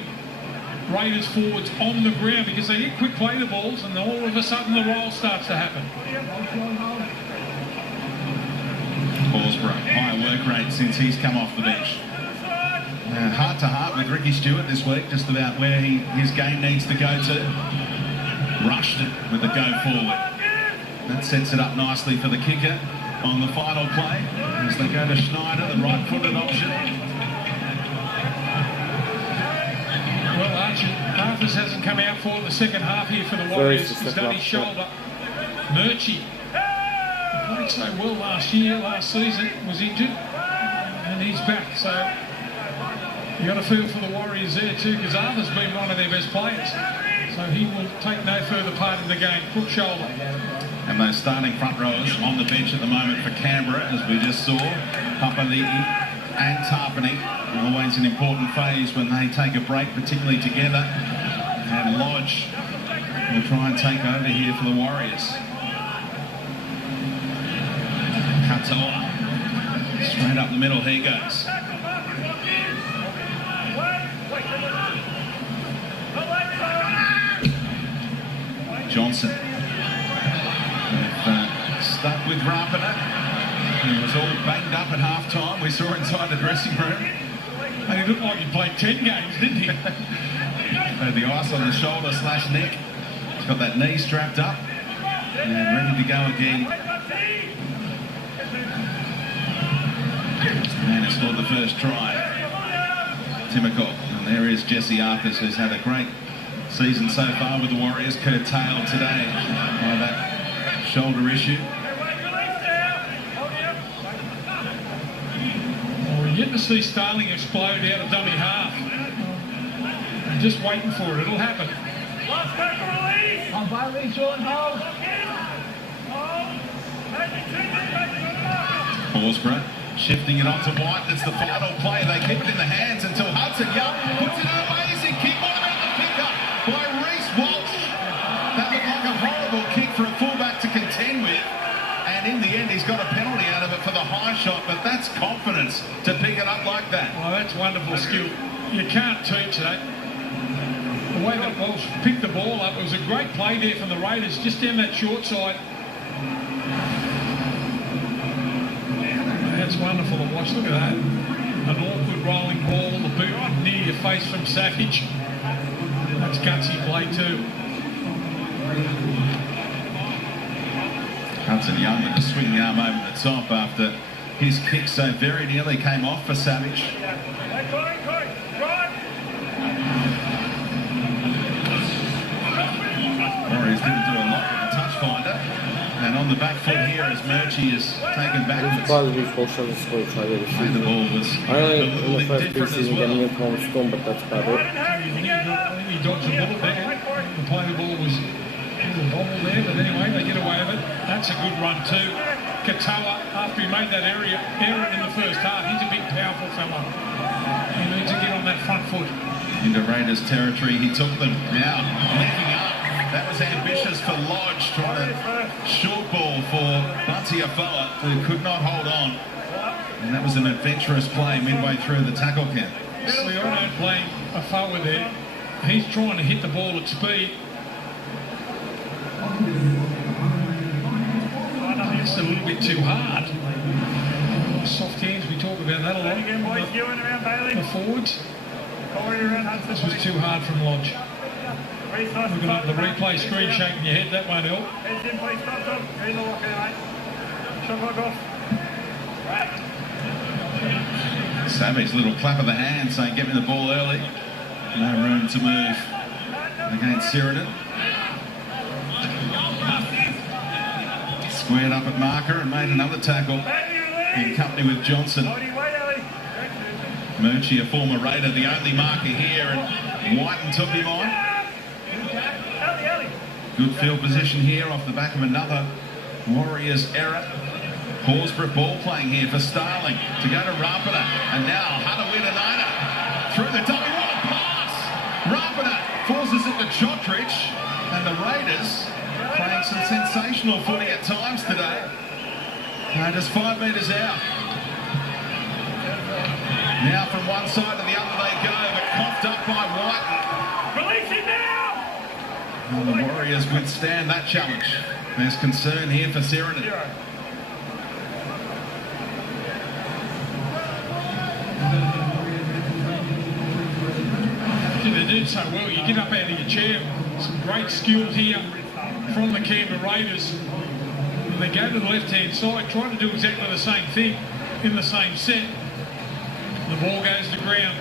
Raiders forwards on the ground because they get quick play the balls and all of a sudden the roll starts to happen. Horsburgh, higher work rate since he's come off the bench. Heart to heart with Ricky Stewart this week, just about where his game needs to go to. Rushed it with the go forward. That sets it up nicely for the kicker on the final play as they go to Schneider, the right-footed option. Well, Arthurs hasn't come out for the second half here for the Warriors. He's done his shoulder. Murchie played so well last season, was injured, and he's back. So you got to feel for the Warriors there too, because Arthur's been one of their best players. So he will take no further part in the game. Crook shoulder. And those starting front rowers on the bench at the moment for Canberra, as we just saw, Papali'i and Tarpany, always an important phase when they take a break, particularly together. And Lodge will try and take over here for the Warriors. Katoa, straight up the middle, he goes. Johnson. Stuck with Rapana. He was all banged up at half-time. We saw inside the dressing room. And he looked like he played 10 games, didn't he? Had the ice on the shoulder / neck. He's got that knee strapped up. And ready to go again. And he scored the first try. Timokov. And there is Jesse Arthurs, who's had a great season so far with the Warriors, curtailed today by that shoulder issue. Well, we're yet to see Starling explode out of dummy half. I'm just waiting for it. It'll happen. On Bailey, Sean, hold. Horsburgh shifting it onto White. That's the final play. They keep it in the hands until Hudson Young puts it in an amazing kick. What about the pickup by Reece Walsh? That looked like a horrible kick for a fullback to contend with. And in the end, he's got a penalty out of it for the high shot, but that's confidence to pick it up like that. Oh, that's wonderful skill. You can't teach that. The way that Walsh picked the ball up, it was a great play there from the Raiders, just down that short side. That's wonderful to watch. Look at that. An awkward rolling ball, the boot near your face from Savage. That's gutsy play too. Hudson Young with the swing the arm over the top after his kick so very nearly came off for Savage. Warriors didn't do a lot with the touch finder. And on the back foot here as Murchie is taken backwards. Probably Fulsham scored The ball was I a little bit different as well. but that's about it. He dodged a little bit. The play the ball was a little bobble there, but anyway, they get away with it. That's a good run too. Katoa, after he made that error in the first half, he's a big, powerful fella. He needs to get on that front foot. Into Raiders territory, he took them. Now, linking up. That was ambitious for Lodge, trying to short ball for Bunty Afoa, who could not hold on. And that was an adventurous play midway through the tackle camp. See, I don't blame Afoa there. He's trying to hit the ball at speed. It's a little bit too hard. Soft hands, we talk about that a lot. The forwards. This was too hard from Lodge. Looking at the replay screen, shaking your head, that won't help. Savage, little clap of the hand saying, get me the ball early. No room to move against Sheridan. Squared up at marker and made another tackle in company with Johnson. Murchie, a former Raider, the only marker here, and Whiten took him on. Good field position here off the back of another Warriors error. Horsburgh ball playing here for Starling to go to Rapana, and now Hanawitanina through the dummy. What a pass! Rapana forces it to Chotrich, and the Raiders playing some sensational footy at times today. Just 5 metres out. Now from one side to the other they go, but coughed up by Whiten. Release it now! Will the Warriors withstand that challenge? There's concern here for Sheridan. They did so well. You get up out of your chair. Some great skill here from the Canberra Raiders. And they go to the left-hand side, try to do exactly the same thing in the same set. The ball goes to ground.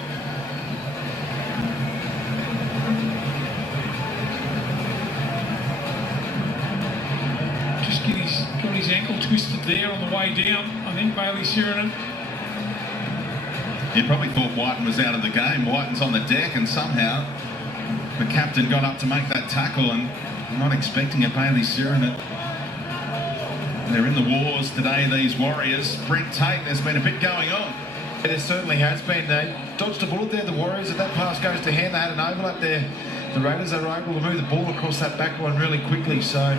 Just got his ankle twisted there on the way down, I think, Bailey Sheridan. You probably thought Whiten was out of the game. Whiten's on the deck, and somehow the captain got up to make that tackle, and not expecting it, Bailey Sheridan. They're in the wars today, these Warriors. Brent Tate, there's been a bit going on. There certainly has been. They dodged a bullet there, the Warriors. If that pass goes to hand, they had an overlap there. The Raiders are able to move the ball across that back line really quickly. So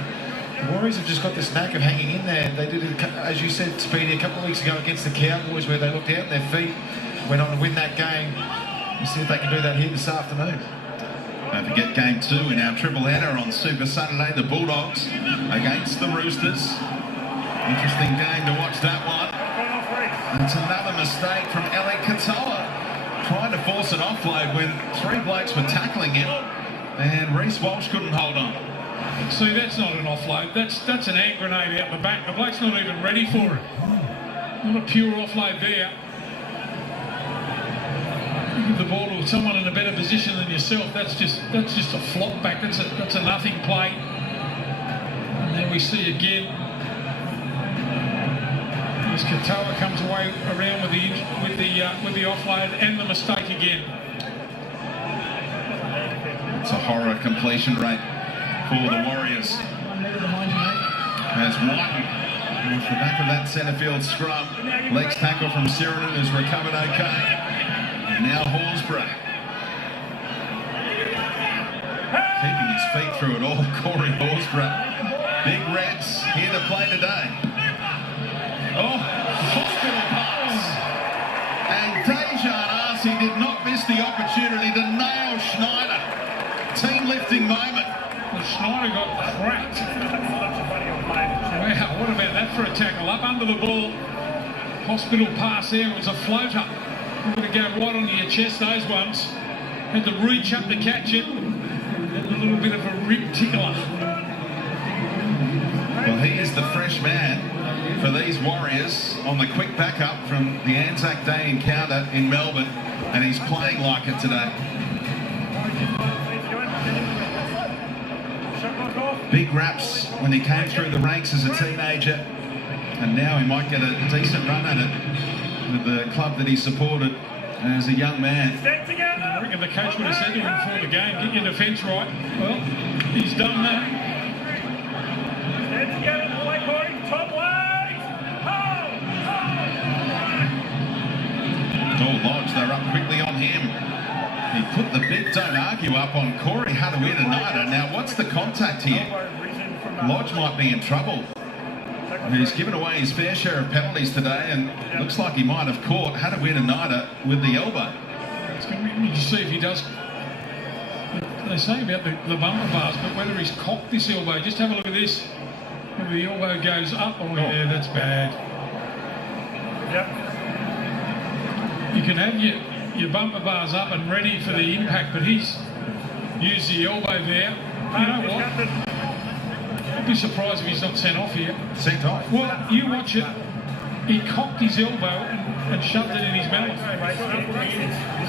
the Warriors have just got this knack of hanging in there. They did it, as you said, Speedy, a couple of weeks ago against the Cowboys, where they looked out on their feet, went on to win that game. We'll see if they can do that here this afternoon. Don't forget game 2 in our triple header on Super Saturday, the Bulldogs against the Roosters. Interesting game to watch that one. It's another mistake from Ellie Katoa, trying to force an offload when 3 blokes were tackling him, and Reece Walsh couldn't hold on. See, that's not an offload. That's an hand grenade out the back. The bloke's not even ready for it. Not a pure offload there. You give the ball to someone in a better position than yourself. That's just a flop back. That's a nothing play. And then we see again. Katoa comes away around with the offload and the mistake again. It's a horror completion rate for the Warriors. As Whiten off the back of that centre field scrum, legs tackle from Sheridan is recovered okay. And now Horsburgh keeping his feet through it all. Corey Horsburgh, Big Reds here to play today. Oh, hospital pass. And Dejan Arce did not miss the opportunity to nail Schneider. Team lifting moment. Well, Schneider got cracked. Wow, what about that for a tackle? Up under the ball. Hospital pass there. It was a floater. You're going to go right onto your chest, those ones. Had to reach up to catch it. And a little bit of a rib tickler. Well, he is the fresh man for these Warriors on the quick backup from the Anzac Day encounter in Melbourne, and he's playing like it today. Big raps when he came through the ranks as a teenager, and now he might get a decent run at it with the club that he supported as a young man. I reckon the coach would have said to him before the game, get your defence right. Well, he's done that. don't argue up on Corey Harawira-Naera. Now, what's the contact here? Lodge might be in trouble. He's given away his fair share of penalties today, and looks like he might have caught Harawira-Naera with the elbow. It's going to be interesting to see if he does. They say about the bumper bars, but whether he's cocked this elbow, just have a look at this. Whether the elbow goes up, yeah, that's bad. Yep. You can have your bumper bars up and ready for the impact, but he's used the elbow there. You know what? I'd be surprised if he's not sent off here. Sent off? Well, you watch it. He cocked his elbow and shoved it in his mouth. This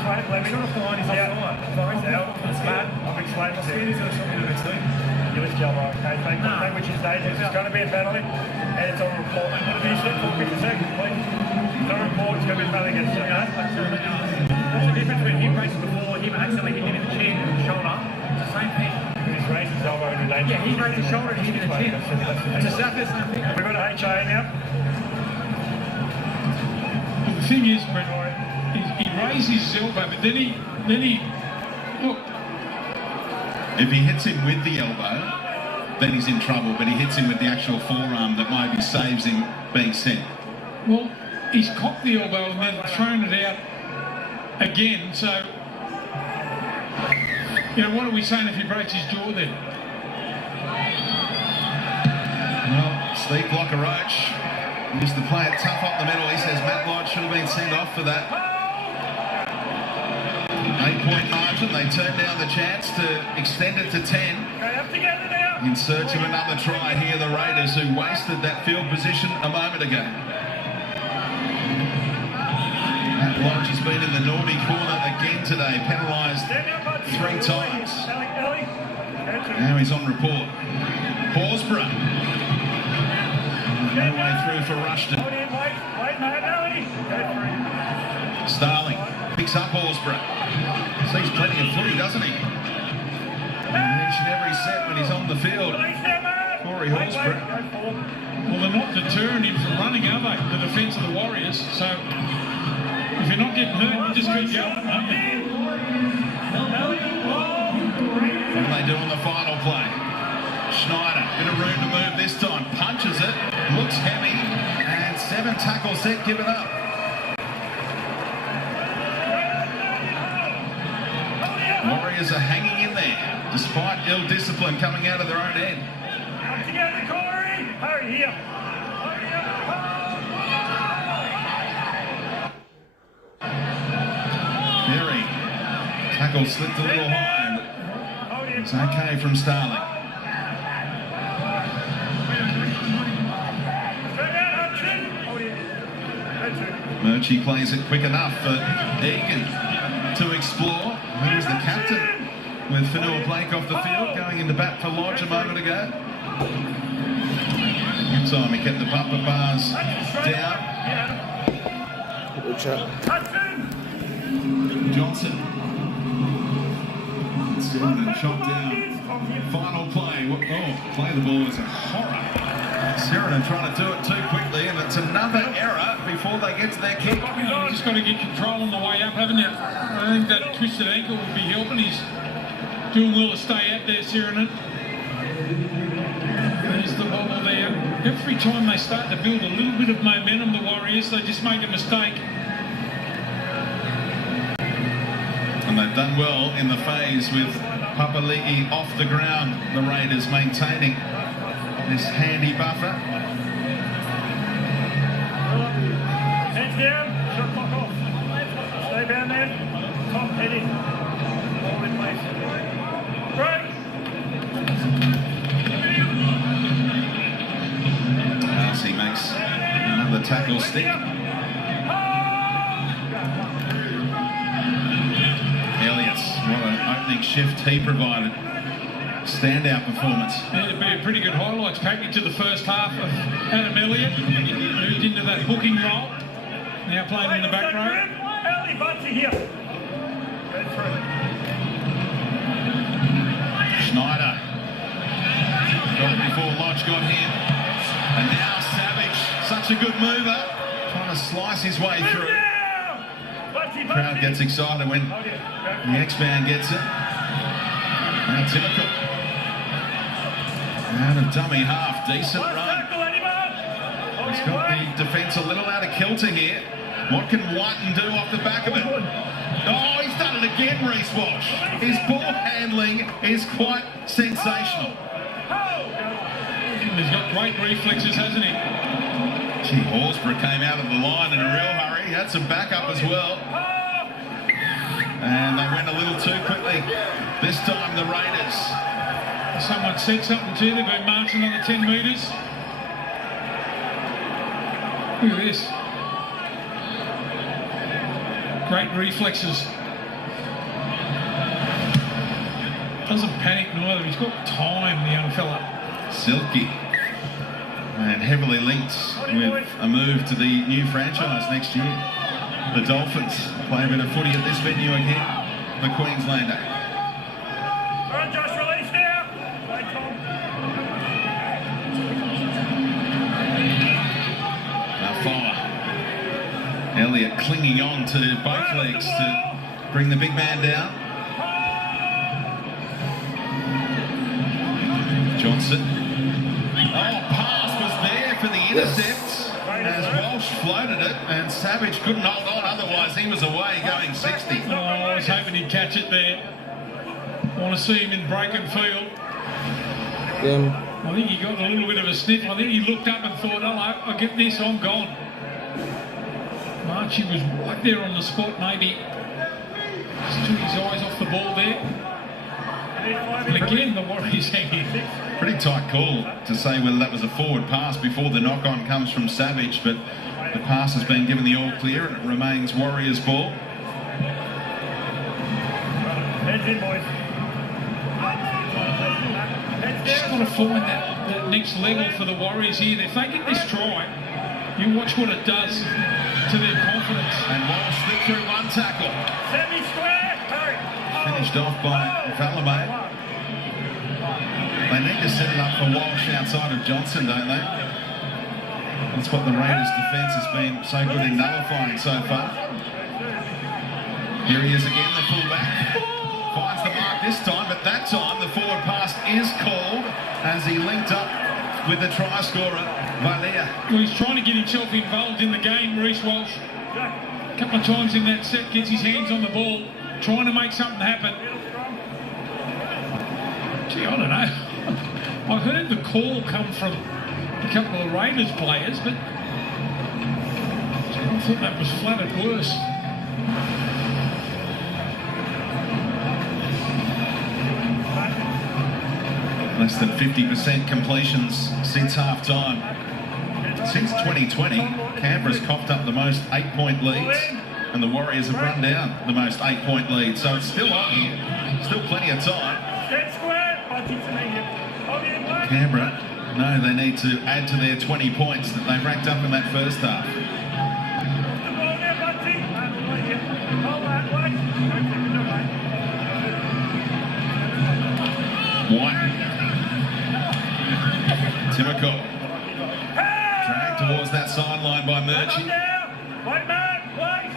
way, let me not fine, he's offside. Fine's out. It's bad. I've explained to you. You lift your elbow, okay? Take contact, which is dangerous. It's going to be a penalty, and it's on report. Can you sit for 50 seconds, please? It's on report, it's going to be a penalty against you. What's the difference between him racing before, him accidentally hitting him in the chin and the shoulder? It's the same thing. He's raised his elbow in the danger. Yeah, he raised his shoulder and hit him in the chin. It's exactly the same thing. We've got a HA now. The thing is, Brett, he raised his elbow, but then he look. If he hits him with the elbow, then he's in trouble, but he hits him with the actual forearm that maybe saves him being sent. Well, he's cocked the elbow and then thrown it out again, so, you know, what are we saying if he breaks his jaw there? Well, Steve Blocker-Roach used to play it tough up the middle. He says Matt Lodge should have been sent off for that. 8-point margin. They turned down the chance to extend it to 10. In search of another try here, the Raiders, who wasted that field position a moment ago. Matt Lodge has been in the naughty corner again today, penalised 3 times. Now he's on report. Horsburgh. No way through for Rushton. Starling picks up Horsburgh. Sees plenty of footy, doesn't he? Each and every set when he's on the field. Corey Horsburgh. Well, they're not deterring him from running, are they? The defence of the Warriors. So if you're not getting hurt, you just keep going, aren't you? What do they do on the final play? Schneider, bit of room to move this time. Punches it, looks heavy, and 7 tackle set given up. Warriors are hanging in there, despite ill discipline coming out of their own end. Come together, Corey! Hurry here! Berry, tackle slipped a little high. It's okay from Starling. Murchie plays it quick enough for Egan to explore. He was the captain with Fanua Blake off the field, going into bat for Lodge a moment ago. Good time he kept the bumper bars down. Johnson. Still and chopped down. Final play. Oh, play the ball is a horror. Sheridan trying to do it too quickly, and it's another error before they get to their kick. You've just got to get control on the way up, haven't you? I think that twisted ankle would be helping. He's doing well to stay out there, Sheridan. There's the bobble there. Every time they start to build a little bit of momentum, the Warriors, they just make a mistake. And they've done well in the phase with Papali'i off the ground. The Raiders maintaining this handy buffer. Heads down, shot clock off. Stay down there, top heading. All in place. Break! Darcy makes another tackle stick. Elliott's, what an opening shift he provided. Standout performance. It'd be a pretty good highlights package to the first half of Adam Elliott. Moved into that hooking role. Now playing in the back row. Early Bunchy here. Go through. Schneider. Got it before Lodge got him. And now Savage, such a good mover, trying to slice his way through. Crowd gets excited when the X-Man gets it. Now Timoko. Out of dummy half, decent run. He's got the defence a little out of kilter here. What can Whiten do off the back of it? Oh, he's done it again, Reece Walsh. His ball handling is quite sensational. He's got great reflexes, hasn't he? Gee, Horsburgh came out of the line in a real hurry. He had some backup as well. And they went a little too quickly. This time the Raiders. Someone said something too. They've been marching on the 10 metres. Look at this. Great reflexes. Doesn't panic neither. He's got time, the young fella. Silky. And heavily linked with a move to the new franchise next year. The Dolphins play a bit of footy at this venue again. The Queenslander. All right, Josh, release now. Wait, Tom. Fire. Elliott clinging on to both legs to bring the big man down. Johnson. Oh, pass was there for the intercept as Walsh floated it and Savage couldn't hold on, otherwise he was away going 60. Oh, I was hoping he'd catch it there. I want to see him in break and field. I think he got a little bit of a sniff. I think he looked up and thought, oh, I'll get this, I'm gone. Marchie was right there on the spot, maybe. Just took his eyes off the ball there. And again, the Warriors hanging. Pretty tight call to say whether that was a forward pass before the knock-on comes from Savage, but the pass has been given the all clear and it remains Warriors ball. Heads in, boys. Just got to find that next level for the Warriors here. If they get this try, you watch what it does to their confidence. And Walsh slipped through one tackle. Semi-square. Finished off by Valamay. They need to set it up for Walsh outside of Johnson, don't they? That's what the Raiders' defence has been so good in nullifying so far. Here he is again, the fullback. Finds the mark this time, but that time the forward pass is called as he linked up with the try scorer, Valea. Well, he's trying to get himself involved in the game, Reece Walsh. A couple of times in that set, gets his hands on the ball, trying to make something happen. Gee, I don't know. I heard the call come from a couple of Raiders players, but I thought that was flat at worst. Less than 50% completions since half-time. Since 2020, Canberra's coughed up the most 8-point leads, and the Warriors have run down the most 8-point leads. So it's still on here. Still plenty of time. Canberra, no, they need to add to their 20 points that they racked up in that first half. White. Timoko. Dragged towards that sideline by Murchie. Wait, man, wait.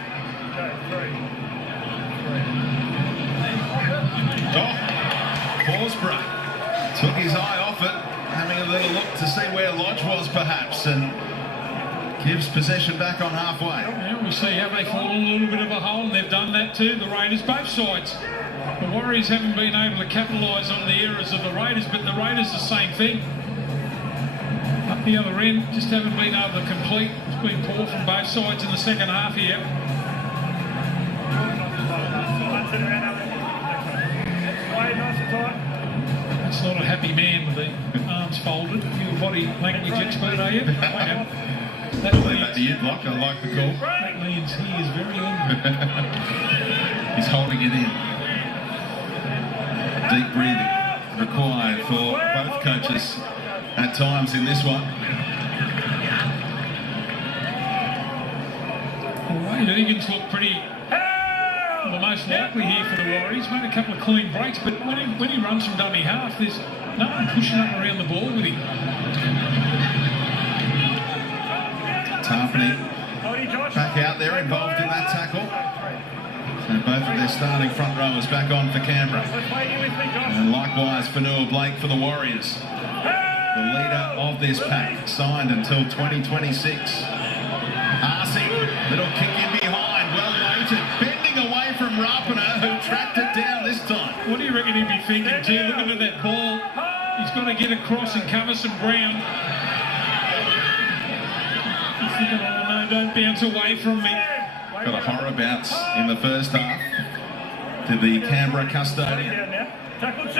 Oh, Horsburgh took his eye off it, having a little look to see where Lodge was perhaps, and gives possession back on halfway. Yeah, we see how they fall in a little bit of a hole, and they've done that too, the Raiders, both sides. The Warriors haven't been able to capitalise on the errors of the Raiders, but the Raiders the same thing. Up the other end, just haven't been able to complete. It's been poor from both sides in the second half here. That's not a happy man with the arms folded. You're a body language expert, are you? I am. I'll leave that to you, Block. I like the call. That means he is very angry. He's holding it in. Deep breathing required for both coaches at times in this one. Wade Egan's looked pretty the most likely here for the Warriors. Made a couple of clean breaks, but when he runs from dummy half, there's no one pushing up around the ball with him. Tarpany back out there involved in that tackle. And both of their starting front rowers back on for Canberra. And likewise for Noah Blake for the Warriors. The leader of this pack, signed until 2026. Arcee, little kick in behind, well weighted, bending away from Rapana, who tracked it down this time. What do you reckon he'd be thinking too? Looking at that ball, he's got to get across and cover some ground. He's thinking, oh no, don't bounce away from me. Got a horror bounce in the first half to the Canberra custodian. Tackle 2.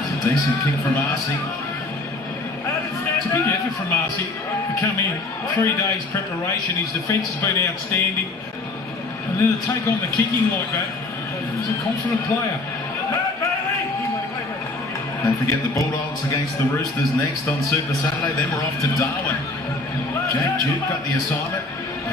It's a decent kick from Arcee. It's a big effort from Arcee to come in. 3 days preparation. His defence has been outstanding. And then to take on the kicking like that, he's a confident player. Don't forget the Bulldogs against the Roosters next on Super Saturday. Then we're off to Darwin. Jake Duke got the assignment.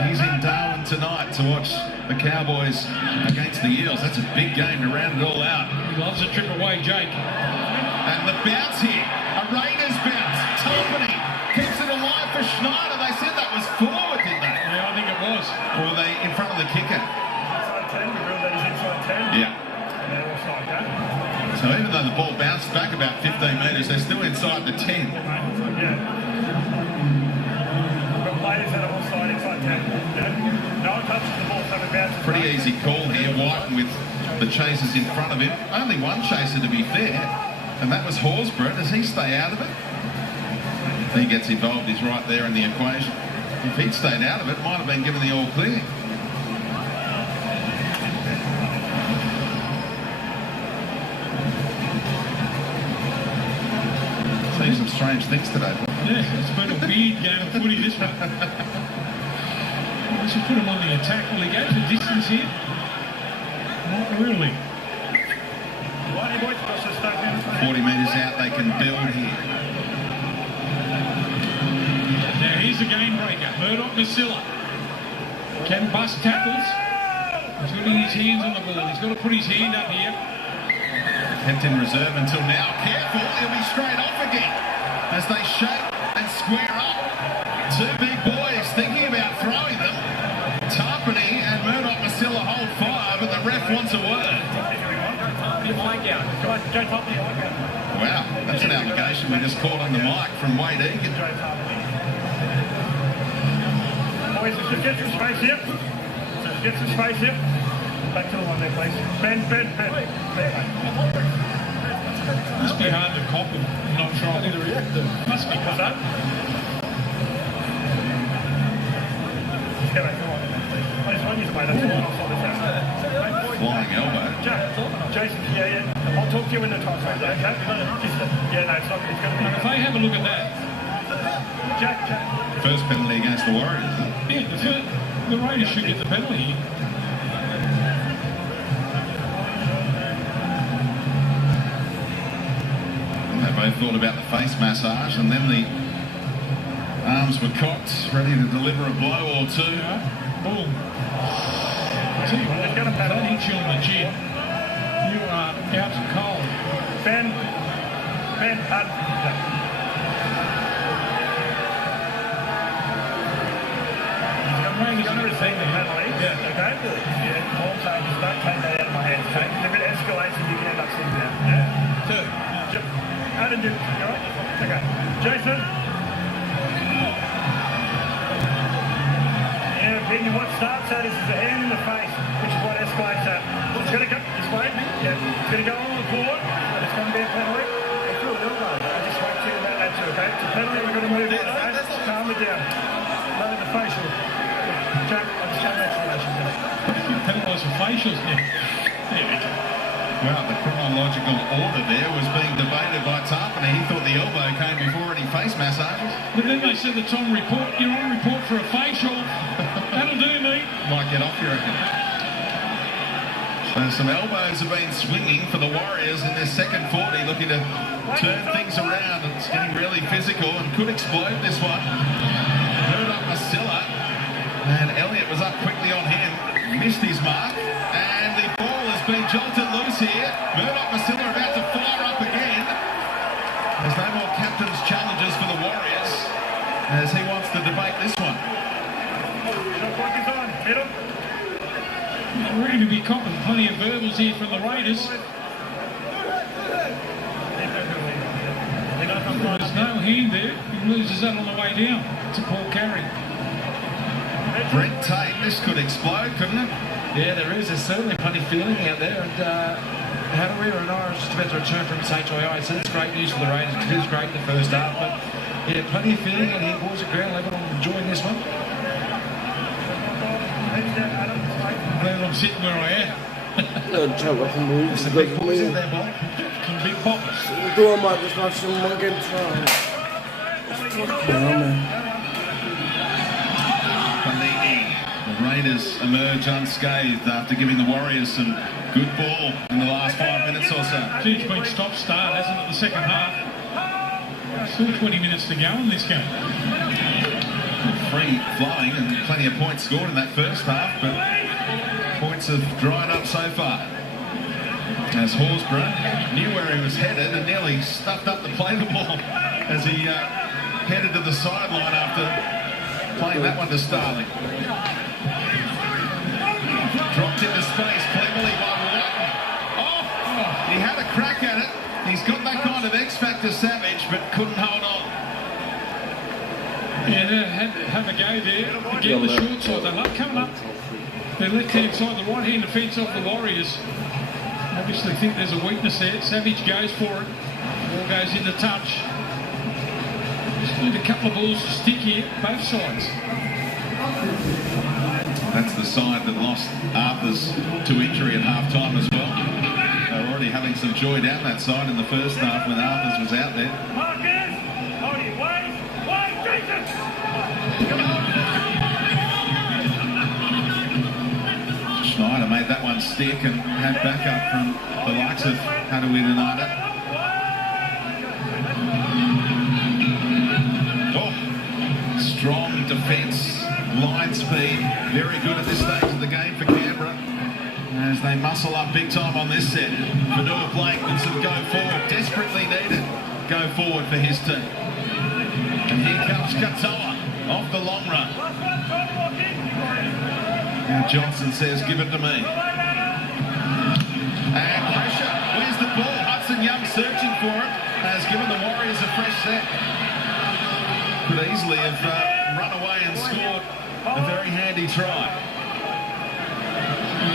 He's in Darwin tonight to watch the Cowboys against the Eels. That's a big game to round it all out. He loves a trip away, Jake. And the bounce here, a Raiders bounce. Tolpany keeps it alive for Schneider. They said that was forward, didn't they? Yeah, I think it was. Or were they in front of the kicker? Inside 10, we ruled that he's inside 10. Yeah. Yeah, offside, okay? So even though the ball bounced back about 15 metres, they're still inside the 10. Yeah. We've got players that are offside inside 10. Yeah. No one touches the ball, so it bounces. Pretty easy call here. Whiten with the chasers in front of him. Only one chaser, to be fair, and that was Horsburgh. Does he stay out of it? He gets involved. He's right there in the equation. If he'd stayed out of it, might have been given the all clear. Seen some strange things today. Yeah, it's been a weird game of footy, this one. We should put him on the attack. Will he go for distance here? Not really. 40 metres out, they can build here. Now here's the game breaker. Murdoch-Masila can bust tackles. He's got his hands on the ball. He's got to put his hand up here. Kept in reserve until now. Careful, he'll be straight off again as they shake and square up. Two big boys thinking about throwing them. Tarpany and Murdoch-Masila hold fire, but the ref wants a word. Wow, that's an allegation we just caught on the mic from Wade Egan. Boys, just get some space here. Just get some space here. Back to the one there, please. Ben. Must be hard to cop him. Not sure. I need to react to. Must be cut up. Come on. I just want you to play that. Flying elbow. Jason, yeah. I'll talk to you when the time's right, okay? Yeah, no, it's not. It's going to be. If they have a look at that. Jack. First penalty against the Warriors. Yeah, the Raiders should get the penalty. And they both thought about the face massage, and then the arms were cocked, ready to deliver a blow or two. Boom. I tell you what, if that hits you on the chin, you are out cold. Ben, He's going to receive the penalty. Yeah. Okay? Yeah. All I'm saying is don't take that out of my hands, okay? If it escalates, you can end up sitting down. Yeah? Two. Adam, you all right? Okay. Jason? Yeah, opinion, what starts that is a hand in the face, which is what escalates that. It's going to go, this way, yeah, it's going to go on the board, and it's going to be a penalty. I feel a little though. I just wait to you about that too, okay? It's a penalty, we're going to move on, okay? Calm it down. Lower the facial. Jack, I'm just having explanations now. Penalise for facials now. There we go. Well, the chronological order there was being debated by Tarpany. He thought the elbow came before any face massages. But then they said it's on report. You're on report for a facial. That'll do me. Might get off, you reckon? So some elbows have been swinging for the Warriors in their second 40, looking to turn things around. It's getting really physical and could explode this one. Murdoch-Masila, and Elliott was up quickly on him, missed his mark, and the ball has been jolted loose here. Murdoch-Masila about to fire up again. There's no more captain's challenges for the Warriors as he wants to debate this one. reckon he'll be copping plenty of verbals here from the Raiders. There's no hand there. He loses that on the way down to Paul Carey. Brent Tate, this could explode, couldn't it? Yeah, there is. There's certainly plenty of feeling out there. And Hadawira and I are just about to return from HII. So it's great news for the Raiders. It was great in the first half. But yeah, plenty of feeling out here, boys, at ground level. I'm enjoying this one. I'm glad I'm sitting where I am. There's some big boys in there, Bob. Some big poppers. I might just watch some monkey try. The Raiders emerge unscathed after giving the Warriors some good ball in the last 5 minutes or so. Gee, it's been stop-start, hasn't it, the second half? Still 20 minutes to go in this game. Free flowing and plenty of points scored in that first half, but points have dried up so far. As Horsburgh knew where he was headed and nearly stuffed up the play the ball as he headed to the sideline after playing that one to Starling. Dropped into space cleverly by Walton. Oh, he had a crack at it. He's got that kind of X-Factor Savage, but couldn't hold on. Yeah, they had to have a go there. Again, the short side. They love coming up their left-hand side, the right-hand defence of the Warriors. Obviously think there's a weakness there. Savage goes for it. Ball goes into touch. Just need a couple of balls to stick here, both sides. That's the side that lost Arthurs to injury at half-time as well. They were already having some joy down that side in the first half when Arthurs was out there. Schneider made that one stick and had backup from the likes of Hadawira. Oh, strong defence, line speed, very good at this stage of the game for Canberra as they muscle up big time on this set. Vanua Blake with some go forward, desperately needed go forward for his team. And here comes Katoa off the long run. Now Johnson says, give it to me. And pressure. Where's the ball? Hudson Young searching for it. Has given the Warriors a fresh set. Could easily have run away and scored a very handy try.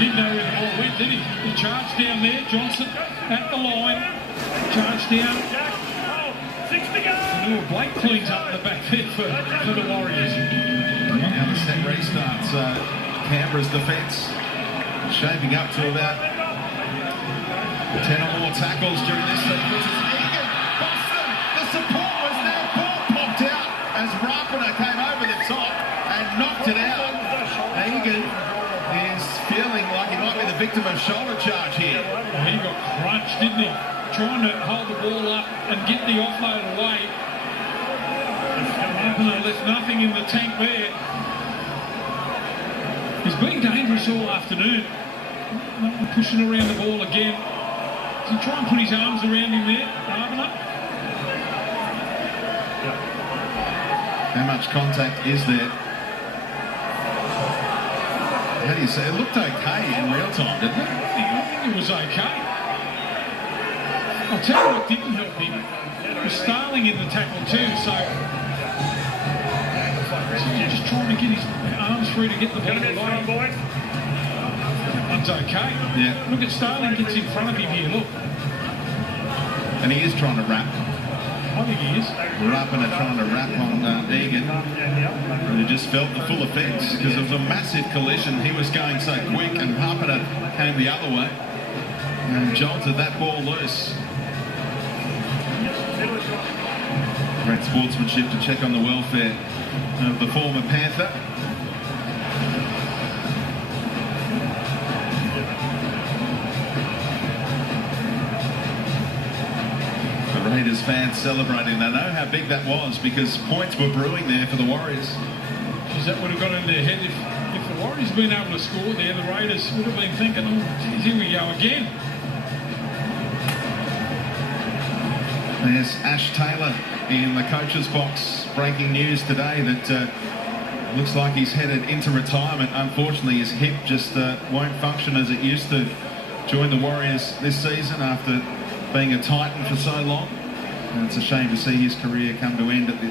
He didn't know where the ball went, did he? He charged down there, Johnson at the line. Charged down. Vanua Blake cleans up the back there for the Warriors. Now the set restarts. Canberra's defence shaping up to about 10 or more tackles during this sequence. It's Egan, Boston, the support was there, ball popped out as Rapana came over the top and knocked it out. Egan is feeling like he might be the victim of shoulder charge here. Well, he got crunched, didn't he? Trying to hold the ball up and get the offload away. Rapana left nothing in the tank there. He's been dangerous all afternoon. Pushing around the ball again. Does he try and put his arms around him there, Rapana? How much contact is there? How do you say? It looked okay in real time, didn't it? I think it was okay. I'll tell you what didn't help him. It was Starling in the tackle too, so just trying to get his arms free to get the ball away. It's okay. Yeah. Look at Starling gets in front of him here, look. And he is trying to wrap. I think he is. Rapana trying to wrap on Egan. And he just felt the full effects because of the massive collision. He was going so quick and Rapana came the other way and jolted that ball loose. Great sportsmanship to check on the welfare of the former Panther. The Raiders fans celebrating. They know how big that was because points were brewing there for the Warriors. Geez, that would have got in their head if the Warriors had been able to score there. The Raiders would have been thinking, oh, geez, here we go again. There's Ash Taylor in the coach's box. Breaking news today that Looks like he's headed into retirement. Unfortunately, his hip just won't function as it used to. Joined the Warriors this season after being a Titan for so long. And it's a shame to see his career come to end at the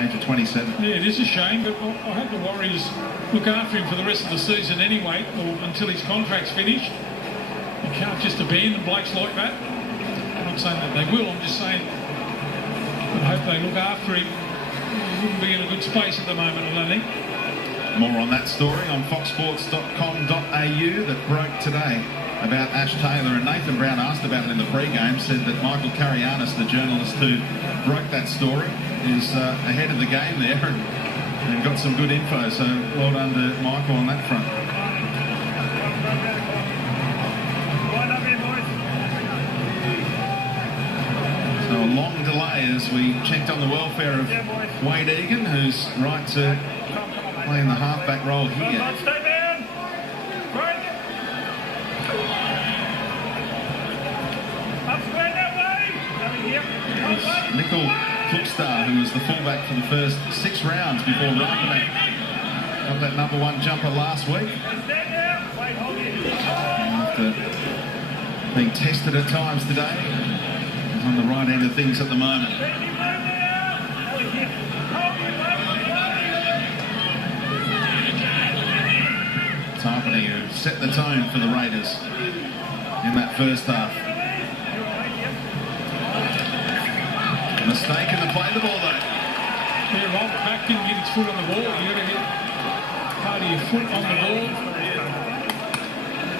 age of 27. Yeah, it is a shame, but I hope the Warriors look after him for the rest of the season anyway, or until his contract's finished. You can't just abandon blokes like that. I'm not saying that they will, I'm just saying I hope they look after him. He wouldn't be in a good space at the moment, I don't think. More on that story on foxsports.com.au that broke today about Ash Taylor, and Nathan Brown asked about it in the pre-game, said that Michael Karianis, the journalist who broke that story, is ahead of the game there and got some good info, so well done to Michael on that front. So a long delay as we checked on the welfare of Wade Egan, who's right to play in the halfback role here. Nickel Fookstar, who was the fullback for the first 6 rounds before Rapana got that number 1 jumper last week. After being tested at times today, he's on the right end of things at the moment. Tarpany, who set the tone for the Raiders in that first half. Mistake in the play the ball though. Yeah, Rob back didn't get his foot on the ball. You got to get part of your foot on the ball.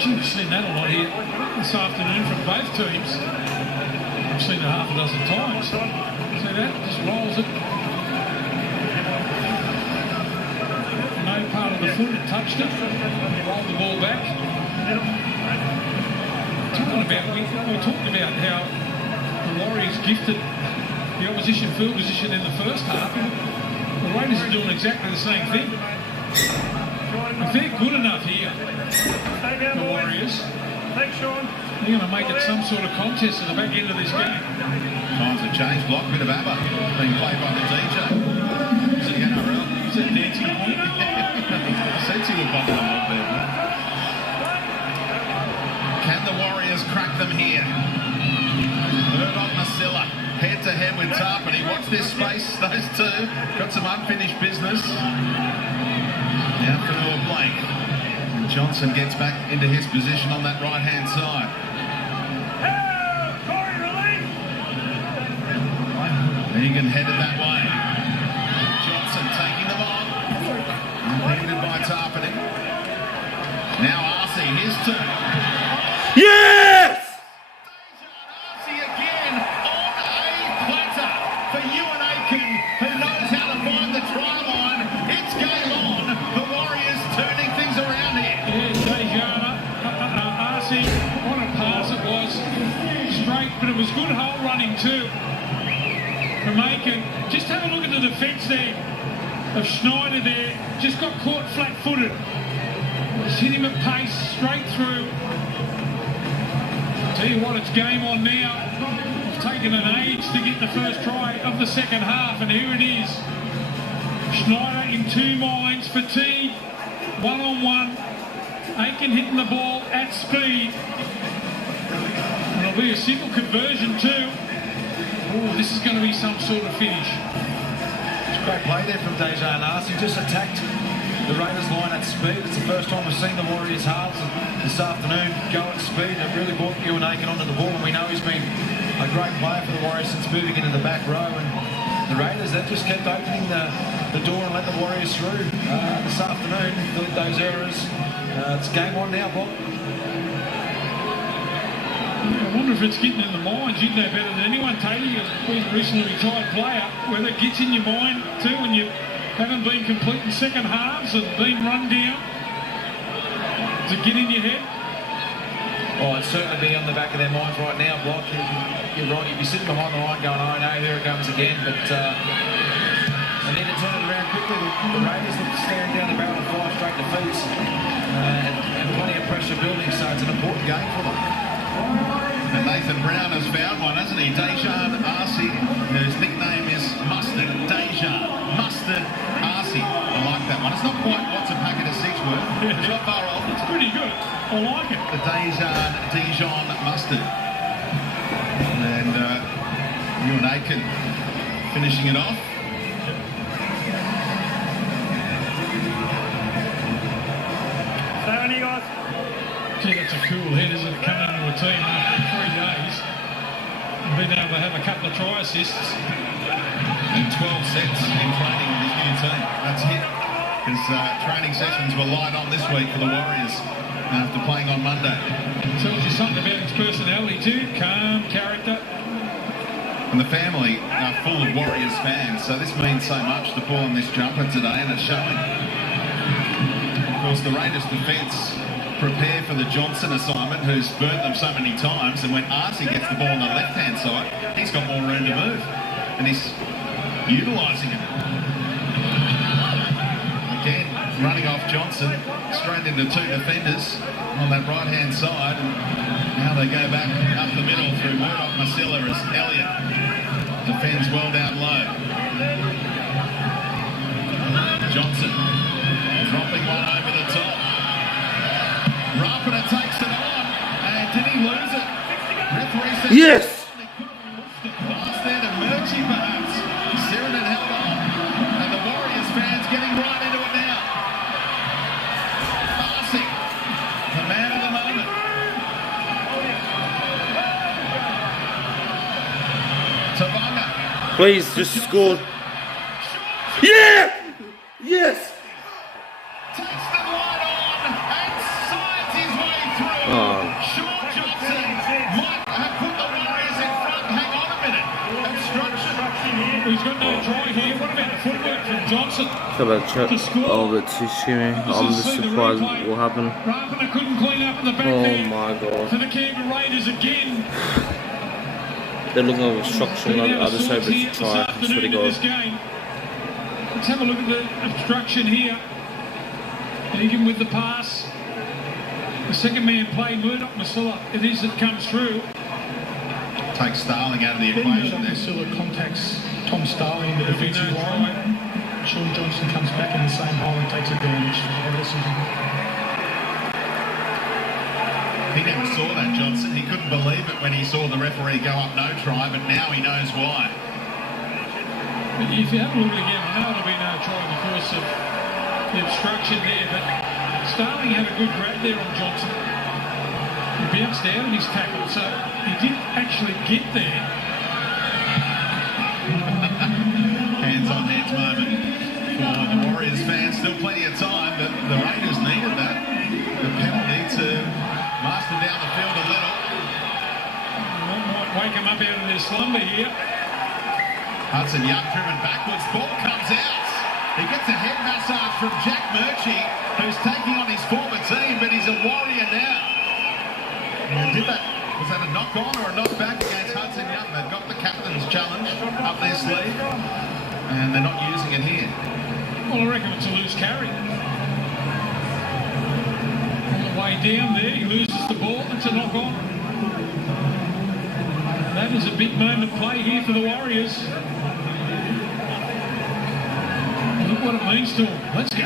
Gee, we've seen that a lot here this afternoon from both teams. I've seen it half a dozen times. See that? Just rolls it. No part of the foot, it touched it. Rolled the ball back. We talked about how the Warriors gifted the opposition field position in the first half. The Raiders are doing exactly the same thing. If they're good enough here, the Warriors, they're going to make it some sort of contest at the back end of this game. Times have changed. Block, bit of ABBA being played by the DJ. Is it NRL? Is it dancing point? Sexy will bump them up there. Can the Warriors crack them here? Murdoch Masilla head to head with Tarpany. Watch this space, those two. Got some unfinished business. Now Fanua Blake. And Johnson gets back into his position on that right hand side. Egan headed that way. Johnson taking the ball. Impeded by Tarpany. Now Arce, his turn. Yes! But it was good hole running too from Aiken. Just have a look at the defence there of Schneider there. Just got caught flat-footed. Just hit him at pace straight through. Tell you what, it's game on now. It's taken an age to get the first try of the second half, and here it is. Schneider in 2 minds, fatigue, 1-on-1. Aiken hitting the ball at speed. It'll be a simple conversion too. Oh, this is going to be some sort of finish. It's a great play there from Dejan Arce. He just attacked the Raiders line at speed. It's the first time we've seen the Warriors halves this afternoon go at speed. It really brought Ewan Aiken onto the ball, and we know he's been a great player for the Warriors since moving into the back row. And the Raiders, they just kept opening the door and let the Warriors through this afternoon. Those errors. It's game on now, Bob. I wonder if it's getting in the minds. You'd know better than anyone, Tatey. You're a recently retired player. Whether it gets in your mind too when you haven't been complete in second halves and been run down. Does it get in your head? Oh, it's certainly be on the back of their minds right now, Block. You're right. You'd be sitting behind the line going, oh no, here it comes again. But they need to turn it around quickly. The Raiders look staring down the barrel of 5 straight defeats and plenty of pressure building, so it's an important game for them. And Nathan Brown has found one, hasn't he? Dejan Arce, whose nickname is Mustard. Dejan Mustard Arce. I like that one. It's Dijon mustard. And Ewan Aiken finishing it off. Gee, that's a cool head, isn't it? Coming into a team after 3 days and being able to have a couple of try assists. And 12 sets in training with his new team. That's it. His training sessions were light on this week for the Warriors after playing on Monday. Tells you something about his personality too. Calm, character. And the family are full of Warriors fans, so this means so much to pull on this jumper today, and it's showing. Of course, the Raiders defence prepare for the Johnson assignment, who's burnt them so many times, and when Arcee gets the ball on the left-hand side, he's got more room to move, and he's utilising it. Again, running off Johnson, straight into 2 defenders on that right-hand side, and now they go back up the middle through Murdoch Masila as Elliott defends well down low. Johnson dropping one over the top. Rapana takes it on, and did he lose it? Referee says Yes! the pass there to Murchie perhaps. Sirenin held on, and the Warriors fans getting right into it now. Arcee, the man of the moment. Tavanga. Please, just score. Yeah! Yes! Takes the line on and sides his way through. Oh. Sean Johnson might have put the Warriors in front. Hang on a minute. Obstruction. He's got no try here. What about the footwork from Johnson? How about Chuck? Oh, but too shimmy. I'm just surprised what will happen. Rapana couldn't clean up in the back Oh there. my god. For the Canberra Raiders again. They're looking at obstruction. I just hope it's a try. I swear to God. Let's have a look at the obstruction here. Egan with the pass. The second man play, Murdoch Masila. It is that comes through. Takes Starling out of the equation there. Masila contacts Tom Starling in the There'll be defensive no line. try. Sean Johnson comes back in the same hole and takes advantage of the decision. He never saw that, Johnson. He couldn't believe it when he saw the referee go up no try, but now he knows why. But if you have a look again, I know there'll be no try because of the obstruction there, but Starling had a good grab there on Johnson. He bounced out of his tackle, so he did actually get there. Hands on heads moment for the Warriors fans. Still plenty of time, but the Raiders needed that. The penalty to master down the field a little. That might wake him up out of their slumber here. Hudson Young driven backwards. Ball comes out. He gets a head massage from Jack Murchie, who's taking on his former team, but he's a Warrior now. And was that a knock on or a knock back against Hudson Young? They've got the captain's challenge up their sleeve, and they're not using it here. Well, I reckon it's a loose carry. On the way down there, he loses the ball. It's a knock on. That is a big moment play here for the Warriors. Look what it means to them. Let's go.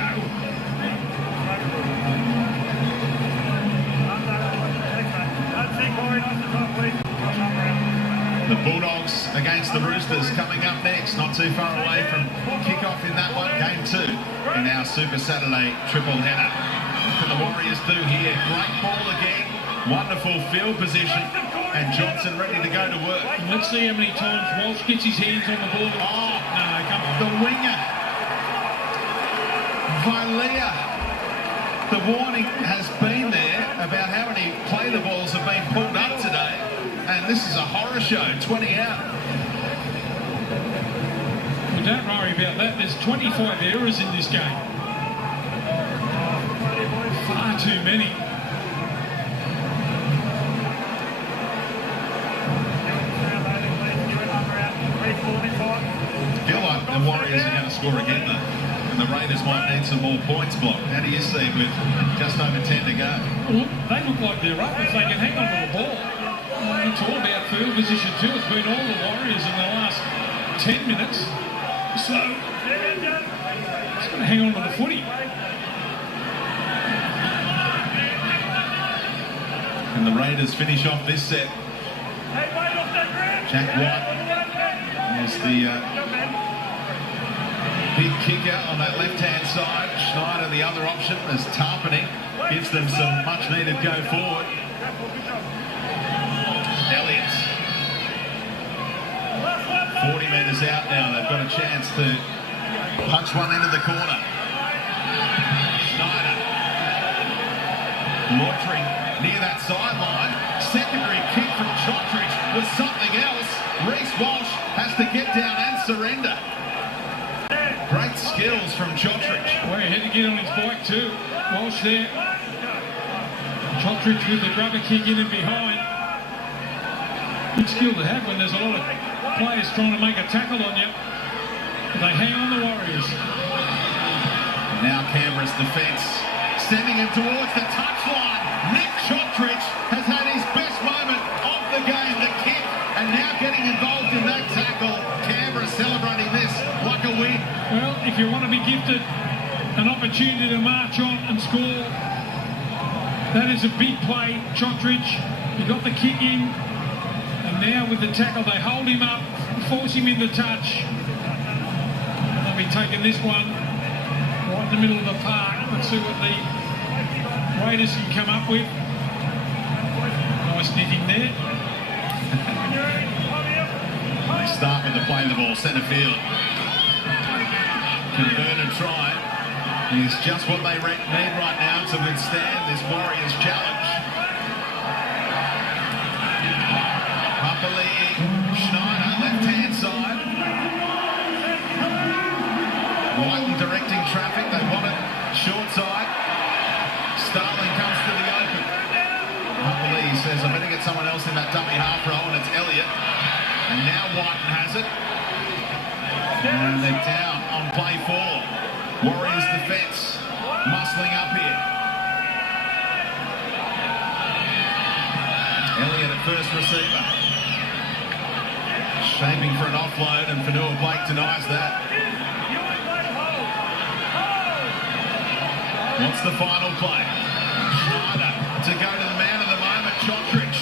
The Bulldogs against the Roosters coming up next, not too far away from kick-off in that one, game 2 in our Super Saturday triple header. What can the Warriors do here? Great ball again, wonderful field position, and Johnson ready to go to work. And let's see how many times Walsh gets his hands on the ball. Oh, no, come on. the winger, Vilea. The warning has been there about how many play the balls have been pulled up today. And this is a horror show, 20 out. Well, don't worry about that. There's 25 errors in this game. Far too many. I feel like the Warriors are going to score again, though. And the Raiders might need some more points blocked. How do you see it with just over 10 to go? Well, they look like they're up if they can hang on to the ball. It's all about field position too. It's been all the Warriors in the last 10 minutes. So, it's going to hang on to the footy. And the Raiders finish off this set. Jack White is the big kicker on that left-hand side. Schneider, the other option, as Tarpany gives them some much-needed go forward. Elliott. 40 metres out now. They've got a chance to punch one into the corner. Schneider. Loitering near that sideline. Secondary kick from Chottridge was something else. Reece Walsh has to get down and surrender. Great skills from Chottridge. Well, he had to get on his bike too. Walsh there. Chottridge with the grubber kick in and behind. Good skill to have when there's a lot of players trying to make a tackle on you. They hang on the Warriors. Now Canberra's defence sending him towards the touchline. Nick Chottridge has had his best moment of the game, the kick, and now getting involved in that tackle. Canberra celebrating this like a win. Well, if you want to be gifted an opportunity to march on and score, that is a big play. Chottridge, he got the kick in, and now with the tackle they hold him up, force him into touch. They'll be taking this one right in the middle of the park. Let's see what the Raiders can come up with. Nice knitting there. They start with the play the ball centre field. Converted try is just what they need right now to withstand this Warriors challenge. Papali'i, Schneider, left-hand side. Whiten directing traffic, they want it short side. Starling comes to the open. Papali'i says, I better get someone else in that dummy half row, and it's Elliott. And now Whiten has it. And they're down on play 4. Warriors defence muscling up here. Elliott at first receiver. Shaping for an offload, and Fanua Blake denies that. What's the final play? Schneider to go to the man of the moment, Chottridge.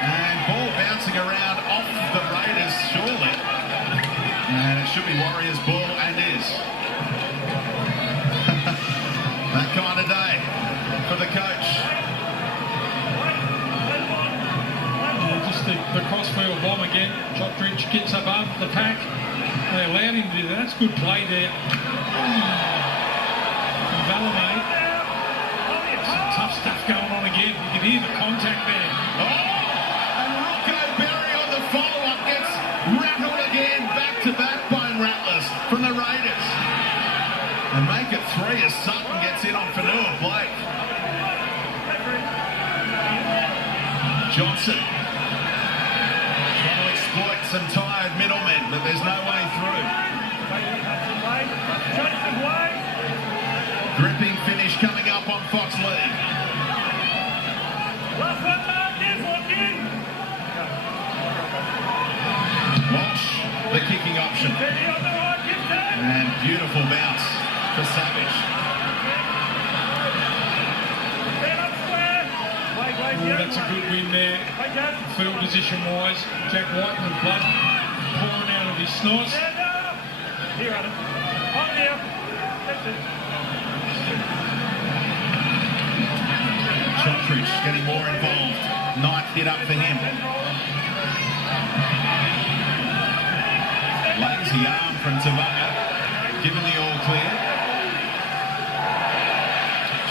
And ball bouncing around off the Raiders, surely. And it should be Warriors ball, and is. That kind of day for the coach. Just the crossfield bomb again. Chottridge gets above the pack. They allowed him to do that. That's good play there. Valame. Some tough stuff going on again. You can hear the contact there. And Rocco Berry on the follow-up gets rattled again. Back-to-back bone rattlers from the Raiders. And make it 3 as Sutton gets in on Fanua Blake. Johnson trying to exploit some tired middlemen, but there's no way through. Gripping finish coming up on Fox League. Walsh, the kicking option. And beautiful bounce for Savage. Oh, that's a good win there. Field position-wise, Jack White with blood pouring out of his snots. Chottridge getting more involved. Knight hit up for him. Lazy arm from Tavaga, given the all clear.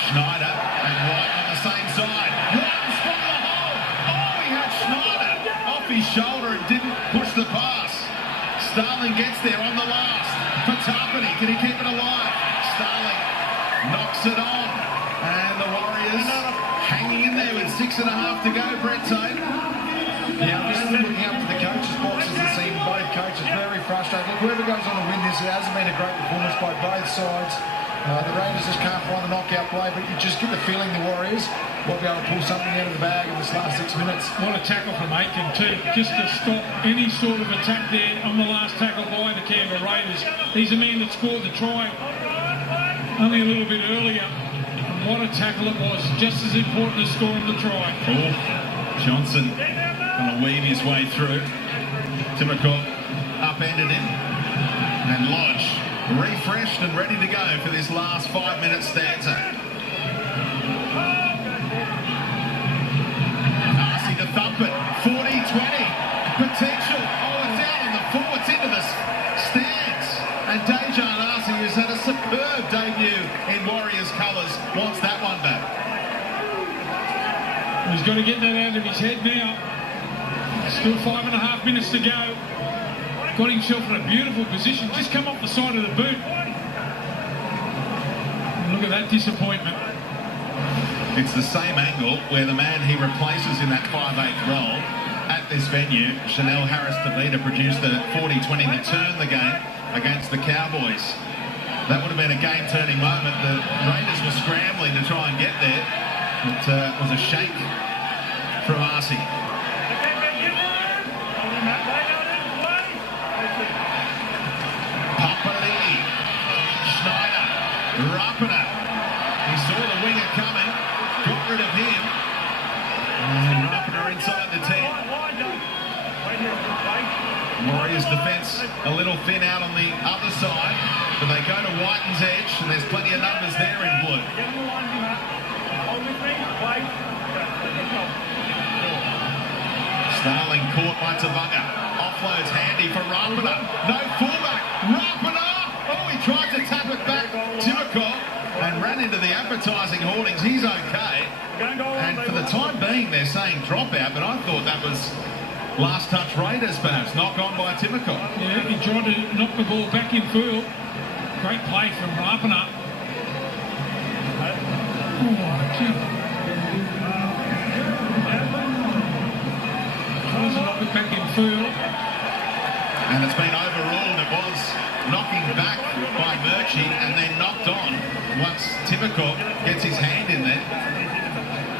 Schneider and White on the same side. White from the hole. Oh, he had Schneider off his shoulder and didn't push the pass. Starling gets there on the last. For Tarpany, can he keep it alive? Starling knocks it on. And the Warriors hanging in there with 6.5 to go, Brett Tate. Yeah, I'm just looking up to the coaches' boxes and seeing both coaches very frustrated. Look, whoever goes on to win this, it hasn't been a great performance by both sides. The Raiders just can't find a knockout play, but you just get the feeling the Warriors will be able to pull something out of the bag in this last 6 minutes. What a tackle from Aiken too, just to stop any sort of attack there on the last tackle by the Canberra Raiders. He's the man that scored the try only a little bit earlier. what a tackle it was. Just as important as scoring the try. Oh, Johnson going to weave his way through. Timokov upended him. And Lodge refreshed and ready to go for this last 5-minute stanza. Darcy to thump it. 40-20. Potential. Oh, it's out on the floor. It's into the stands. And Dejan Darcy, who's had a superb debut in Warriors colours, wants that one back. He's got to get that out of his head now. Still 5.5 minutes to go. Got himself in a beautiful position. Just come off the side of the boot. Look at that disappointment. It's the same angle where the man he replaces in that 5/8 role at this venue, Chanel Harris-Tavita, produced a 40-20 to turn the game against the Cowboys. That would have been a game-turning moment. The Raiders were scrambling to try and get there. It was a shake from Arce. Papali'i, Schneider, Rapana. He saw the winger coming, got rid of him. And Rapana inside the 10. Warriors defence a little thin out on the other side, but they go to Whiten's edge, and there's plenty of numbers there in blue. Starling caught by Tavanga. Offloads handy for Rapana. No fullback. Rapana! Oh, he tried to tap it back. Timokov and ran into the advertising hoardings. He's okay. And for the time being, they're saying dropout, but I thought that was last touch Raiders, perhaps. Knock on by Timokov. Yeah, he tried to knock the ball back in field. Great play from Rapana. Tries to knock it back in field. And it's been overruled. It was knocking back by Murchie and then knocked on once Timokov gets his hand in there.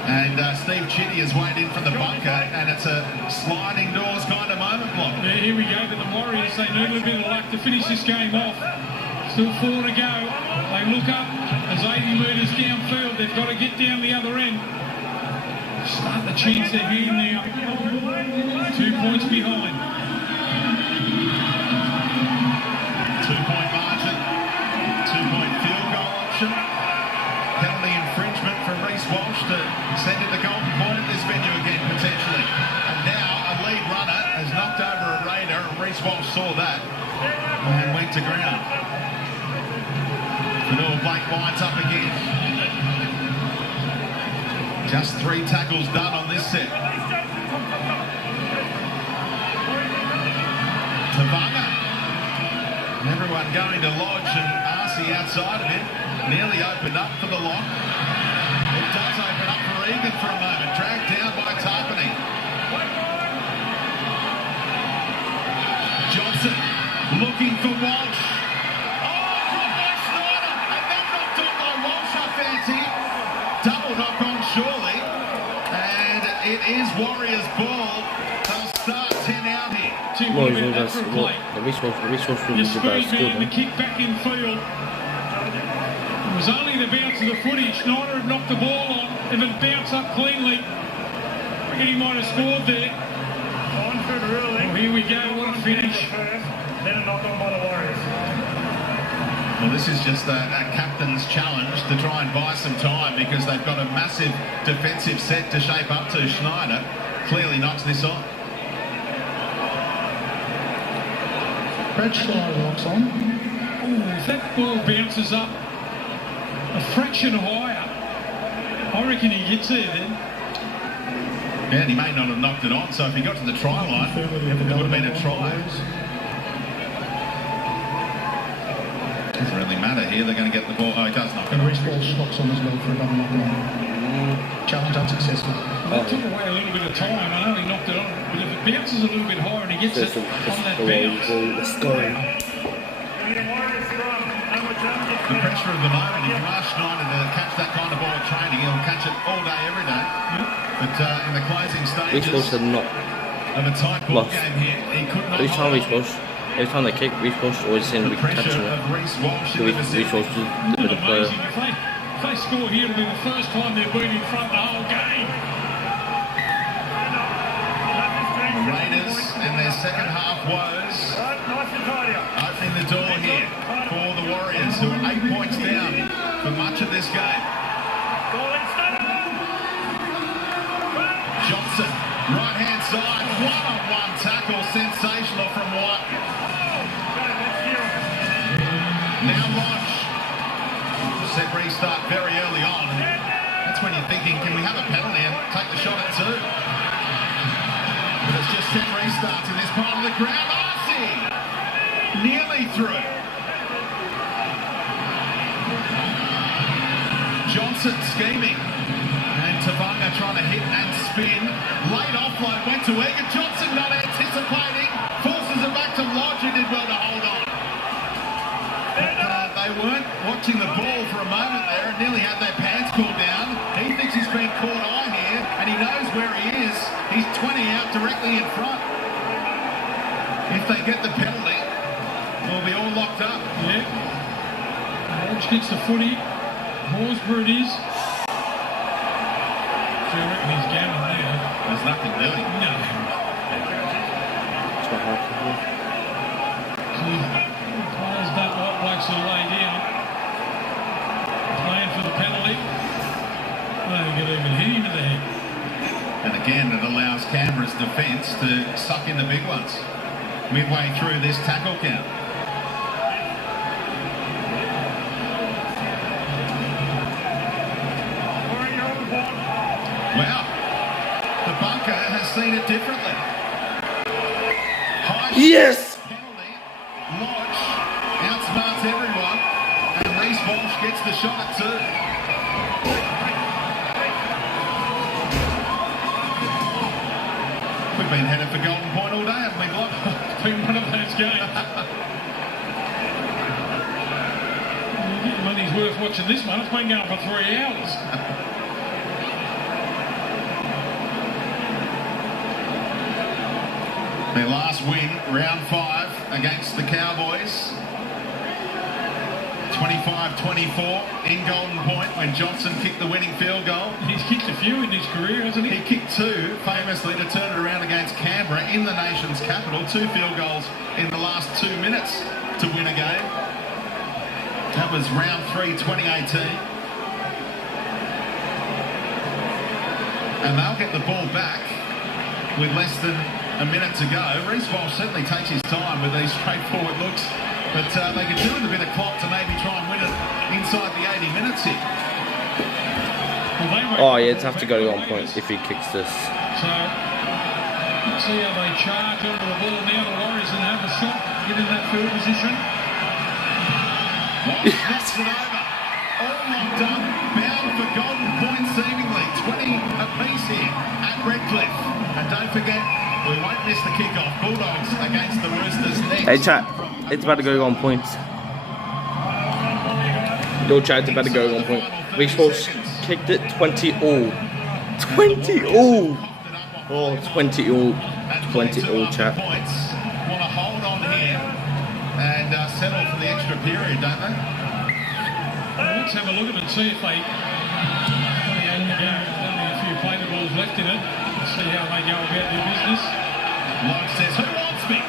And Steve Chitty has weighed in from the bunker, and it's a sliding doors kind of moment block. Yeah, here we go to the Warriors. They need a little bit of luck to finish this game off. Still 4 to go. They look up. There's 80 metres downfield. They've got to get down the other end. Start the chance they're here now. 2 points behind. 2-point margin. 2-point field goal option. Penalty infringement from Reece Walsh to send it the golden point at this venue again, potentially. And now a lead runner has knocked over a Raider, and Reece Walsh saw that and went to ground. Fanua Blake winds up again. Just 3 tackles done on this set. Tavanga. Everyone going to Lodge, and Arce outside of him. Nearly opened up for the lock. It does open up for Egan for a moment. Dragged down by Tarpany. Johnson looking for Walsh. Oh, dropped by Schneider. And then knocked on by Walsh, I fancy. Double knock on surely. And it is Warriors ball. They'll start 10 out here. Well, the resource will be the best. The kick back in field. It was only the bounce of the footy. Schneider had knocked the ball on. If it bounced up cleanly, I reckon he might have scored there. Oh, here we go. What a finish. Then a knock on by the Warriors. Well, this is just a captain's challenge to try and buy some time, because they've got a massive defensive set to shape up to. Schneider clearly knocks this on. Brad Schneider locks on. Ooh, if that ball bounces up a fraction higher, I reckon he gets there then. Yeah, and he may not have knocked it on, so if he got to the try line, it would have been a try. Doesn't really matter here, they're going to get the ball. Oh, he does knock it And on. Reece Walsh locks on as well for another knock on. Challenge unsuccessful. It took away a little bit of time. I know he knocked it on, but if it bounces a little bit higher and he gets it on that bounce. The pressure of the moment, if you ask Schneider to catch that kind of ball at training, he'll catch it all day, every day. But in the closing stages of a tight ball game here, he could not hold on. Every time they kick, Reece Walsh always seems to be catching it. Of Reece Walsh So in the Reece Walsh is a bit of a player. Amazing. If they score here, it'll be the first time they've been in front the whole game. The Raiders and their second half woes opening the door here for the Warriors, who are 8 points down for much of this game. Johnson, right-hand side, one-on-one tackle, sensational from White. Now Lodge. Set restart very early on. That's when you're thinking, can we have a penalty and take the shot at 2? But it's just 10 restarts in this part of the ground. Arcee nearly through. Johnson scheming. And Tavanga trying to hit and spin. Late offload went to Egan. Johnson not anticipating. Forces it back to Lodge, who did well to hold on. But they weren't watching the ball for a moment there and nearly had their pants pulled down. He thinks he's been caught eye here and he knows where he is. He's 20 out directly in front. If they get the penalty, they'll be all locked up. Yeah. Lodge gets the footy. Horsburgh it is. So I reckon he's gambling there. There's nothing really. No. Players don't like blokes who lay down. Playing for the penalty. They could even hit him in the head. And again, it allows Canberra's defence to suck in the big ones. Midway through this tackle count. Wow. The bunker has seen it differently. Yes! Penalty. Lodge outsmarts everyone. And Reece Walsh gets the shot at 2. We've been headed for Golden Point all day, haven't we, Block? It's been one of those games. Money's worth watching this one. It's been going for 3 hours. Their last win, round 5 against the Cowboys. 25-24 in Golden Point when Johnson kicked the winning field goal. He's kicked a few in his career, hasn't he? He kicked 2 famously to turn it around against Canberra in the nation's capital. 2 field goals in the last 2 minutes to win a game. That was round 3, 2018. And they'll get the ball back with less than a minute to go. Reece Walsh certainly takes his time with these straightforward looks, but they could do with a bit of clock to maybe try and win it inside the 80 minutes here. Oh yeah, it's have to go to 1 point if he kicks this. So, let's see how they charge onto the ball now. The Warriors and have a shot, get in that field position. Walsh knocks it over. All locked up, bound for Golden Point seemingly. 20 apiece here at Redcliffe. And don't forget, we won't miss the kickoff. Bulldogs against the Roosters next. Hey chat, it's about to go 1 point. Yo chat, it's about to go 1 point. Reece Walsh kicked it 20 all. 20 all. Oh, 20 all. 20 all chat. Points. Want to hold on here and settle for the extra period, don't they? Let's have a look at it and see if they... Only a few play balls left in it. Let's see how they go about their business. Lodge says, who wants me?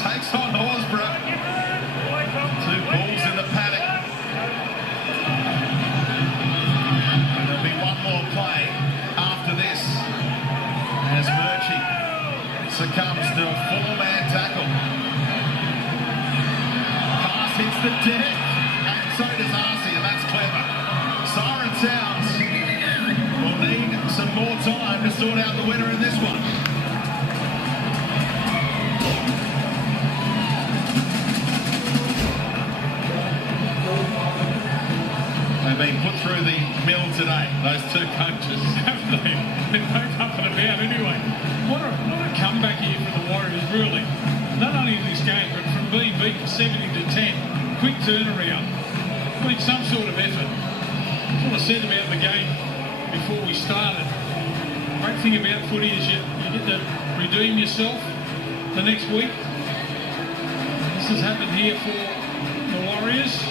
Takes on Horsburgh. 2 balls in the paddock. There'll be one more play after this as Murchie succumbs to a 4-man tackle. Pass hits the deck, and so does Arcee, and that's clever. Siren sounds. We'll need some more time to sort out the winner in this one. They've been put through the mill today, those 2 coaches. They're both up and about anyway. What a comeback here for the Warriors, really. Not only in this game, but from being beaten 70-10. Quick turnaround. Been some sort of effort. That's what I said about the game before we started. Great thing about footy is you get to redeem yourself the next week. This has happened here for the Warriors.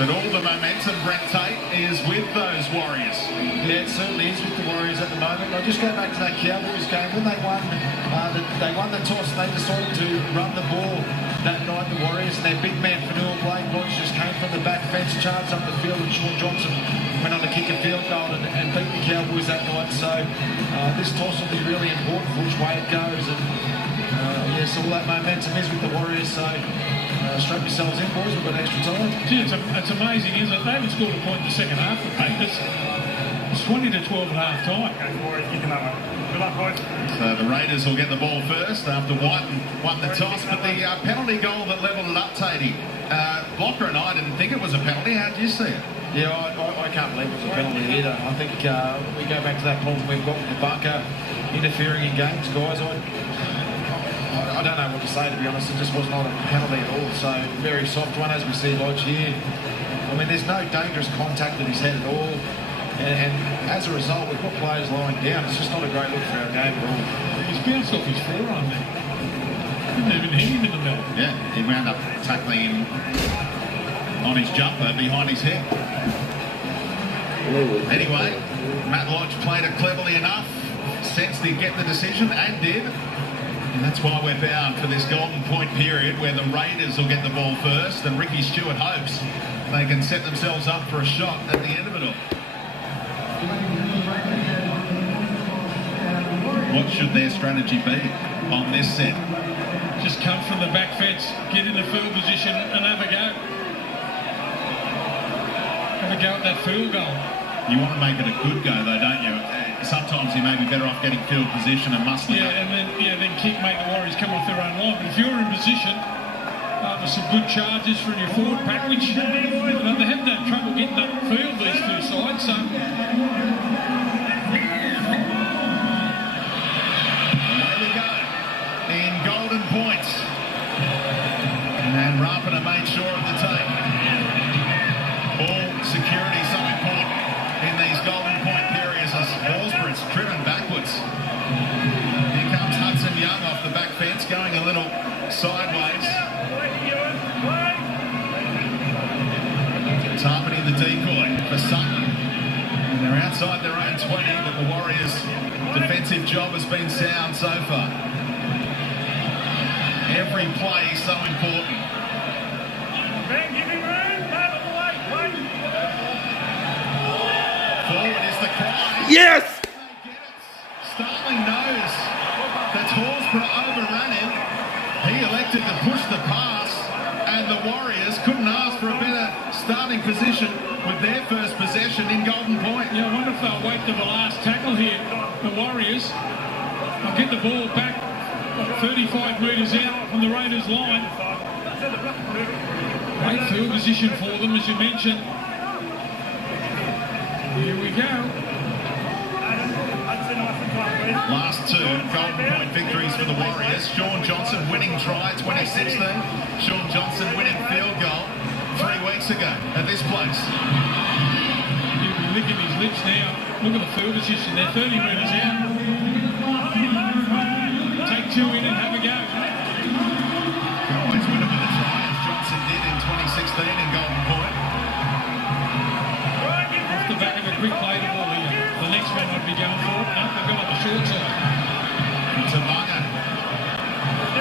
But all the momentum, Brent Tate, is with those Warriors. Yeah, it certainly is with the Warriors at the moment. I'll just go back to that Cowboys game. When they won the toss, they decided to run the ball that night, the Warriors, and their big man, Fanua Blake Lodge, just came from the back fence, charged up the field, and Sean Johnson went on to kick a field goal and beat the Cowboys that night. So this toss will be really important for which way it goes. And yes, all that momentum is with the Warriors. So strap yourselves in, boys. We've got extra time. Gee, it's amazing, isn't it? They haven't scored a point in the second half, mate. It's 20 to 12 at half time. Good luck, boys. So the Raiders will get the ball first after Whiten won the toss, but the penalty goal that levelled it up, Tatey. Blocker and I didn't think it was a penalty. How did you see it? Yeah, I can't believe it was a penalty either. I think we go back to that problem we've got with the bunker interfering in games, guys. I don't know what to say, to be honest. It just was not a penalty at all. So very soft one, as we see Lodge here. I mean, there's no dangerous contact with his head at all. And as a result, we've got players lying down. It's just not a great look for our game at all. He's bounced off his forearm there. Didn't even hit him in the middle. Yeah, he wound up tackling him on his jumper behind his head. Anyway, Matt Lodge played it cleverly enough, sensed he'd get the decision, and did. And that's why we're bound for this golden point period where the Raiders will get the ball first, and Ricky Stewart hopes they can set themselves up for a shot at the end of it all. What should their strategy be on this set? Just come from the back fence, get in the field position and have a go. Have a go at that field goal. You want to make it a good go though, don't you? Sometimes you may be better off getting field position and muscling up. And then kick, make the Warriors come off their own line. But if you're in position, there's some good charges from your forward pack, which they haven't had trouble getting up field, these two sides. So in golden points, and Rapana made sure of the take. All security so important in these golden point periods as Horsburgh's driven backwards. Here comes Hudson Young off the back fence, going a little sideways. Tarpany the decoy for Sutton. They're outside their own 20, but the Warriors' defensive job has been sound so far. Every play is so important. Forward is the cry. Yes! Starling knows that Horsburgh overran him. He elected to push the pass, and the Warriors couldn't ask for a better starting position with their first possession in Golden Point. yeah, I wonder if they'll wait till the last tackle here. The Warriors will get the ball back 35 metres out from the Raiders line. Great field position for them, as you mentioned. Here we go. Last two Golden Point victories for the Warriors. Sean Johnson winning try 2016. Sean Johnson winning field goal 3 weeks ago at this place. He'll be licking his lips now. Look at the field position. They're 30 metres out. Take two in and have a go. Always win it with a try, as Johnson did in 2016 in Golden Point. Off the back of a quick play to ball here. The next man I'd be going for. No, they've gone on the short side. To Bunga.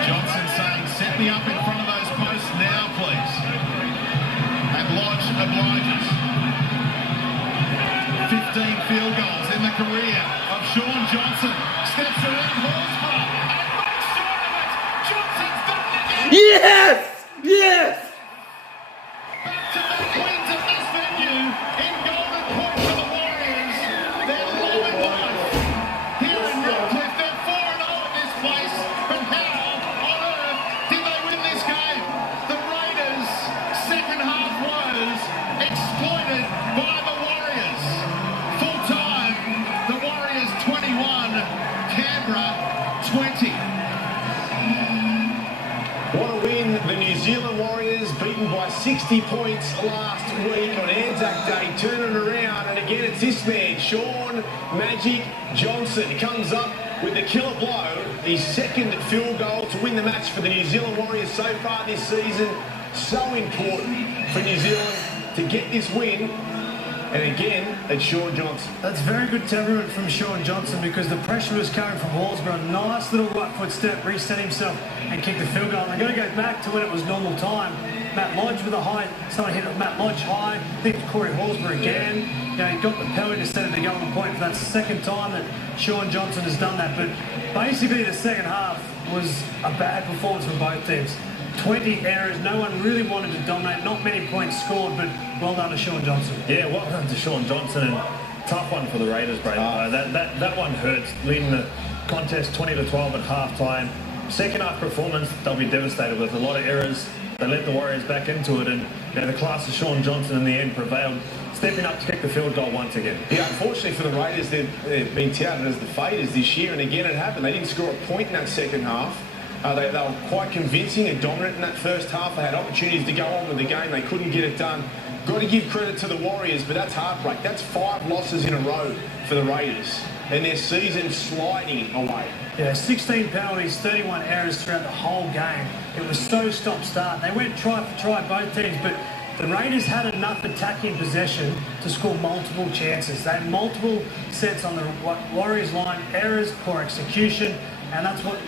Johnson saying, set me up in front of those posts now, please. And Lodge obliges. 15 field goals in the career of Sean Johnson. Steps around Horsburgh and makes sure of it. Johnson's done it again. Yes! Yes! Back-to-back wins at this venue in Golden Point for the Warriors. They're loving life. Here in Redcliffe, they're 4-0 at this place. But how on earth did they win this game? The Raiders' second half woes exploited by the Warriors. Full time, the Warriors 21, Canberra 20. What a win. The New Zealand Warriors beaten by 60 points last week on Anzac Day, turning it around. And again, it's this man, Sean Magic Johnson. He comes up with the killer blow, his second field goal to win the match for the New Zealand Warriors so far this season. So important for New Zealand to get this win. And again, it's Shaun Johnson. That's very good temperament from Shaun Johnson because the pressure was coming from Hallsborough. Nice little right foot step, reset himself and kicked the field goal. And they're going to go back to when it was normal time. Matt Lodge with a high, someone hit Matt Lodge high. I think it's Corey Hallsborough again. You know, he got the penalty to set it to go on the point. That's the second time that Shaun Johnson has done that. But basically the second half was a bad performance from both teams. 20 errors, no one really wanted to dominate, not many points scored, but well done to Shaun Johnson. Yeah, well done to Shaun Johnson, and tough one for the Raiders, Brady. That one hurts, leading the contest 20-12 at half-time. Second half performance, they'll be devastated with a lot of errors. They let the Warriors back into it, and you know, the class of Shaun Johnson in the end prevailed, stepping up to kick the field goal once again. Yeah, unfortunately for the Raiders, they've been touted as the favourites this year, and again it happened. They didn't score a point in that second half. They were quite convincing and dominant in that first half. They had opportunities to go on with the game. They couldn't get it done. Got to give credit to the Warriors, but that's heartbreak. That's 5 losses in a row for the Raiders, and their season sliding away. Yeah, 16 penalties, 31 errors throughout the whole game. It was so stop-start. They went try for try, both teams, but the Raiders had enough attacking possession to score multiple chances. They had multiple sets on the Warriors line, errors, poor execution, and that's what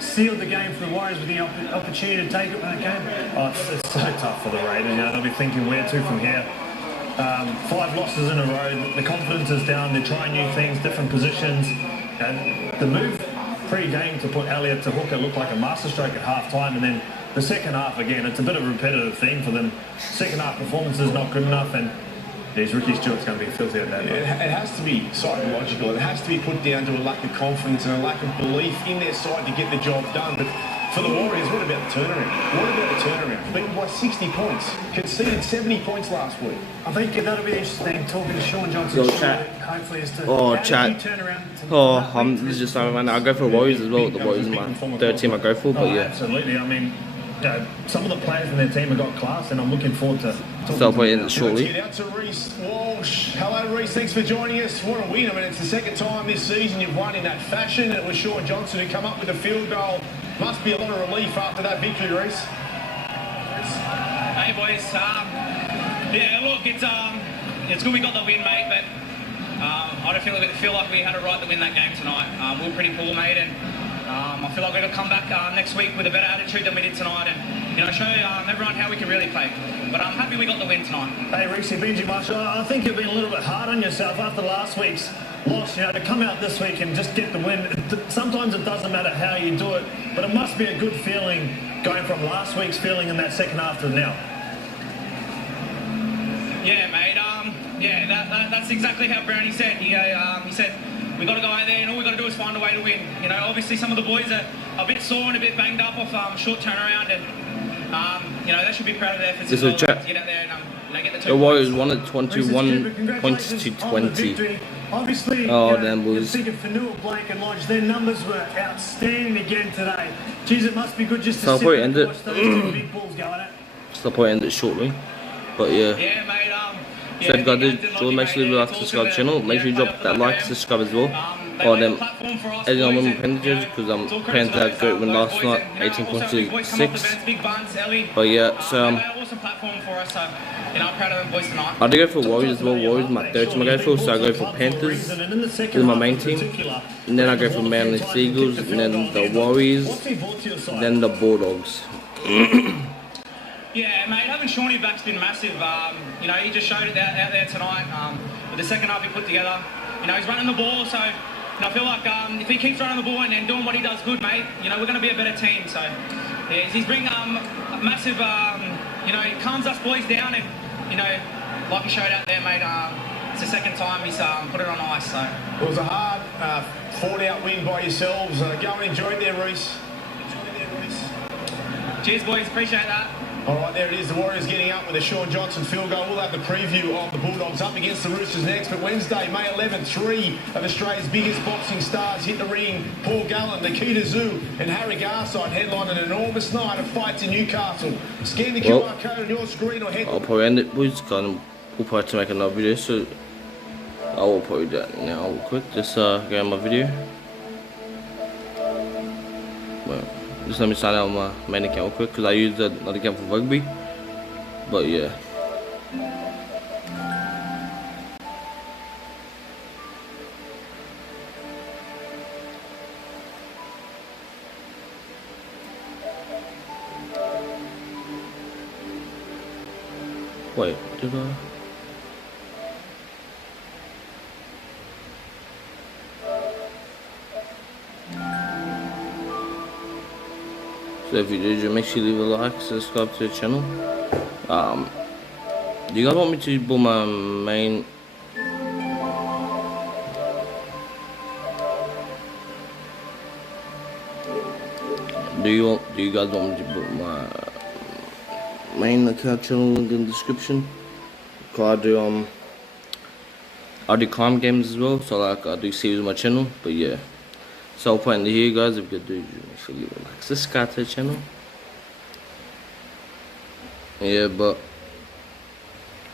sealed the game for the Warriors with the opportunity to take it when it came. Oh, it's so tough for the Raiders. You know, they'll be thinking, where to from here? 5 losses in a row. The confidence is down. They're trying new things, different positions. And the move pre-game to put Elliott to hooker looked like a masterstroke at half-time. And then the second half, again, it's a bit of a repetitive theme for them. Second half performance is not good enough. And Ricky Stewart's going to be filthy at that. It has to be psychological. It has to be put down to a lack of confidence and a lack of belief in their side to get the job done. But for the Warriors, what about the turnaround? What about the turnaround? Beaten by 60 points. Conceded 70 points last week. I think that'll be interesting talking to Shaun Johnson. Hopefully as to how chat. I'm just saying right now, I go for Warriors as well. The Warriors are my third team I go for, but yeah. Absolutely. I mean, some of the players in their team have got class, and I'm looking forward to celebrating it shortly. Get out to Reece Walsh. Hello, Reece. Thanks for joining us. What a win. I mean, it's the second time this season you've won in that fashion. It was Shaun Johnson who come up with a field goal. Must be a lot of relief after that victory, Reece. Hey, boys. Yeah, look, it's good we got the win, mate, but I don't feel like we had a right to win that game tonight. We were pretty poor, mate, and I feel like we're going to come back next week with a better attitude than we did tonight and, you know, show everyone how we can really play. But I'm happy we got the win tonight. Hey, Reece, Benji Marshall, I think you've been a little bit hard on yourself after last week's loss, you know, to come out this week and just get the win. Sometimes it doesn't matter how you do it, but it must be a good feeling going from last week's feeling in that second half to now. Yeah, mate. That's exactly how Brownie said. He said, we got to go out there and all we got to do is find a way to win. You know, obviously some of the boys are a bit sore and a bit banged up off short turnaround, and you know, they should be proud of their efforts as well to get out there and get the 2 The Warriors points. won it 21 points to 20. Obviously, damn Blues. Think of Fanua, Blake and Lodge. Their numbers were outstanding again today. Jeez, it must be good just to sit there and watch those 2 big balls go at it. So I'll probably end it shortly. But yeah. Yeah, mate. So if you guys did, make sure you like to subscribe to the channel. Make sure you drop that like, subscribe as well. Or them editing on my Panthers because Panthers had a great win last night, 18 points to 6. But yeah, so I do go for Warriors as well. Warriors my third team I go for, so I go for Panthers is my main team, and then I go for Manly Seagulls, and then the Warriors, then the Bulldogs. Yeah, mate, having Shawnee back's been massive. You know, he just showed it out there tonight. With the second half he put together. You know, he's running the ball, so you know, I feel like if he keeps running the ball and doing what he does good, mate, you know, we're going to be a better team. So, yeah, he's bringing a massive, you know, he calms us boys down, and, you know, like he showed out there, mate, it's the second time he's put it on ice. So it was a hard fought-out win by yourselves. Go and enjoy it there, Reece. Cheers, boys. Appreciate that. All right, there it is. The Warriors getting up with a Shaun Johnson field goal. We'll have the preview of the Bulldogs up against the Roosters next. But Wednesday, May 11th, 3 of Australia's biggest boxing stars hit the ring. Paul Gallen, Nikita Zoo and Harry Garside headline an enormous night of fights in Newcastle. Scan the QR code on your screen or head... I'll probably end it, boys. We'll probably to make another video, so I will probably do that now real quick. Just go on my video. Well, just let me sign out my main account real quick because I used another account for rugby. But yeah. Wait, did I? So if you did, make sure you leave a like, subscribe to the channel. Do you guys want me to build my main? Do you guys want me to put my main account channel link in the description? Cause I do crime games as well, so like I do series on my channel. But yeah, so I'll put in here, guys. If you could do, make sure you like, subscribe to the channel. Yeah, but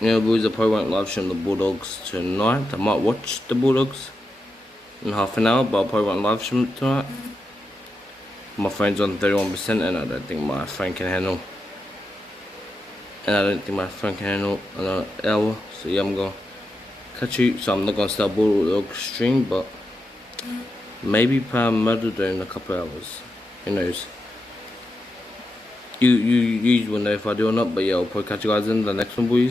yeah, boys, I probably won't live stream the Bulldogs tonight. I might watch the Bulldogs in half an hour, but I probably won't live stream it tonight. My phone's on 31% and I don't think my phone can handle. Another hour. So yeah, I'm gonna catch you. So I'm not gonna start Bulldog stream, but maybe Parramatta do in a couple hours. Who knows? You will know if I do or not. But yeah, I'll probably catch you guys in the next one, boys.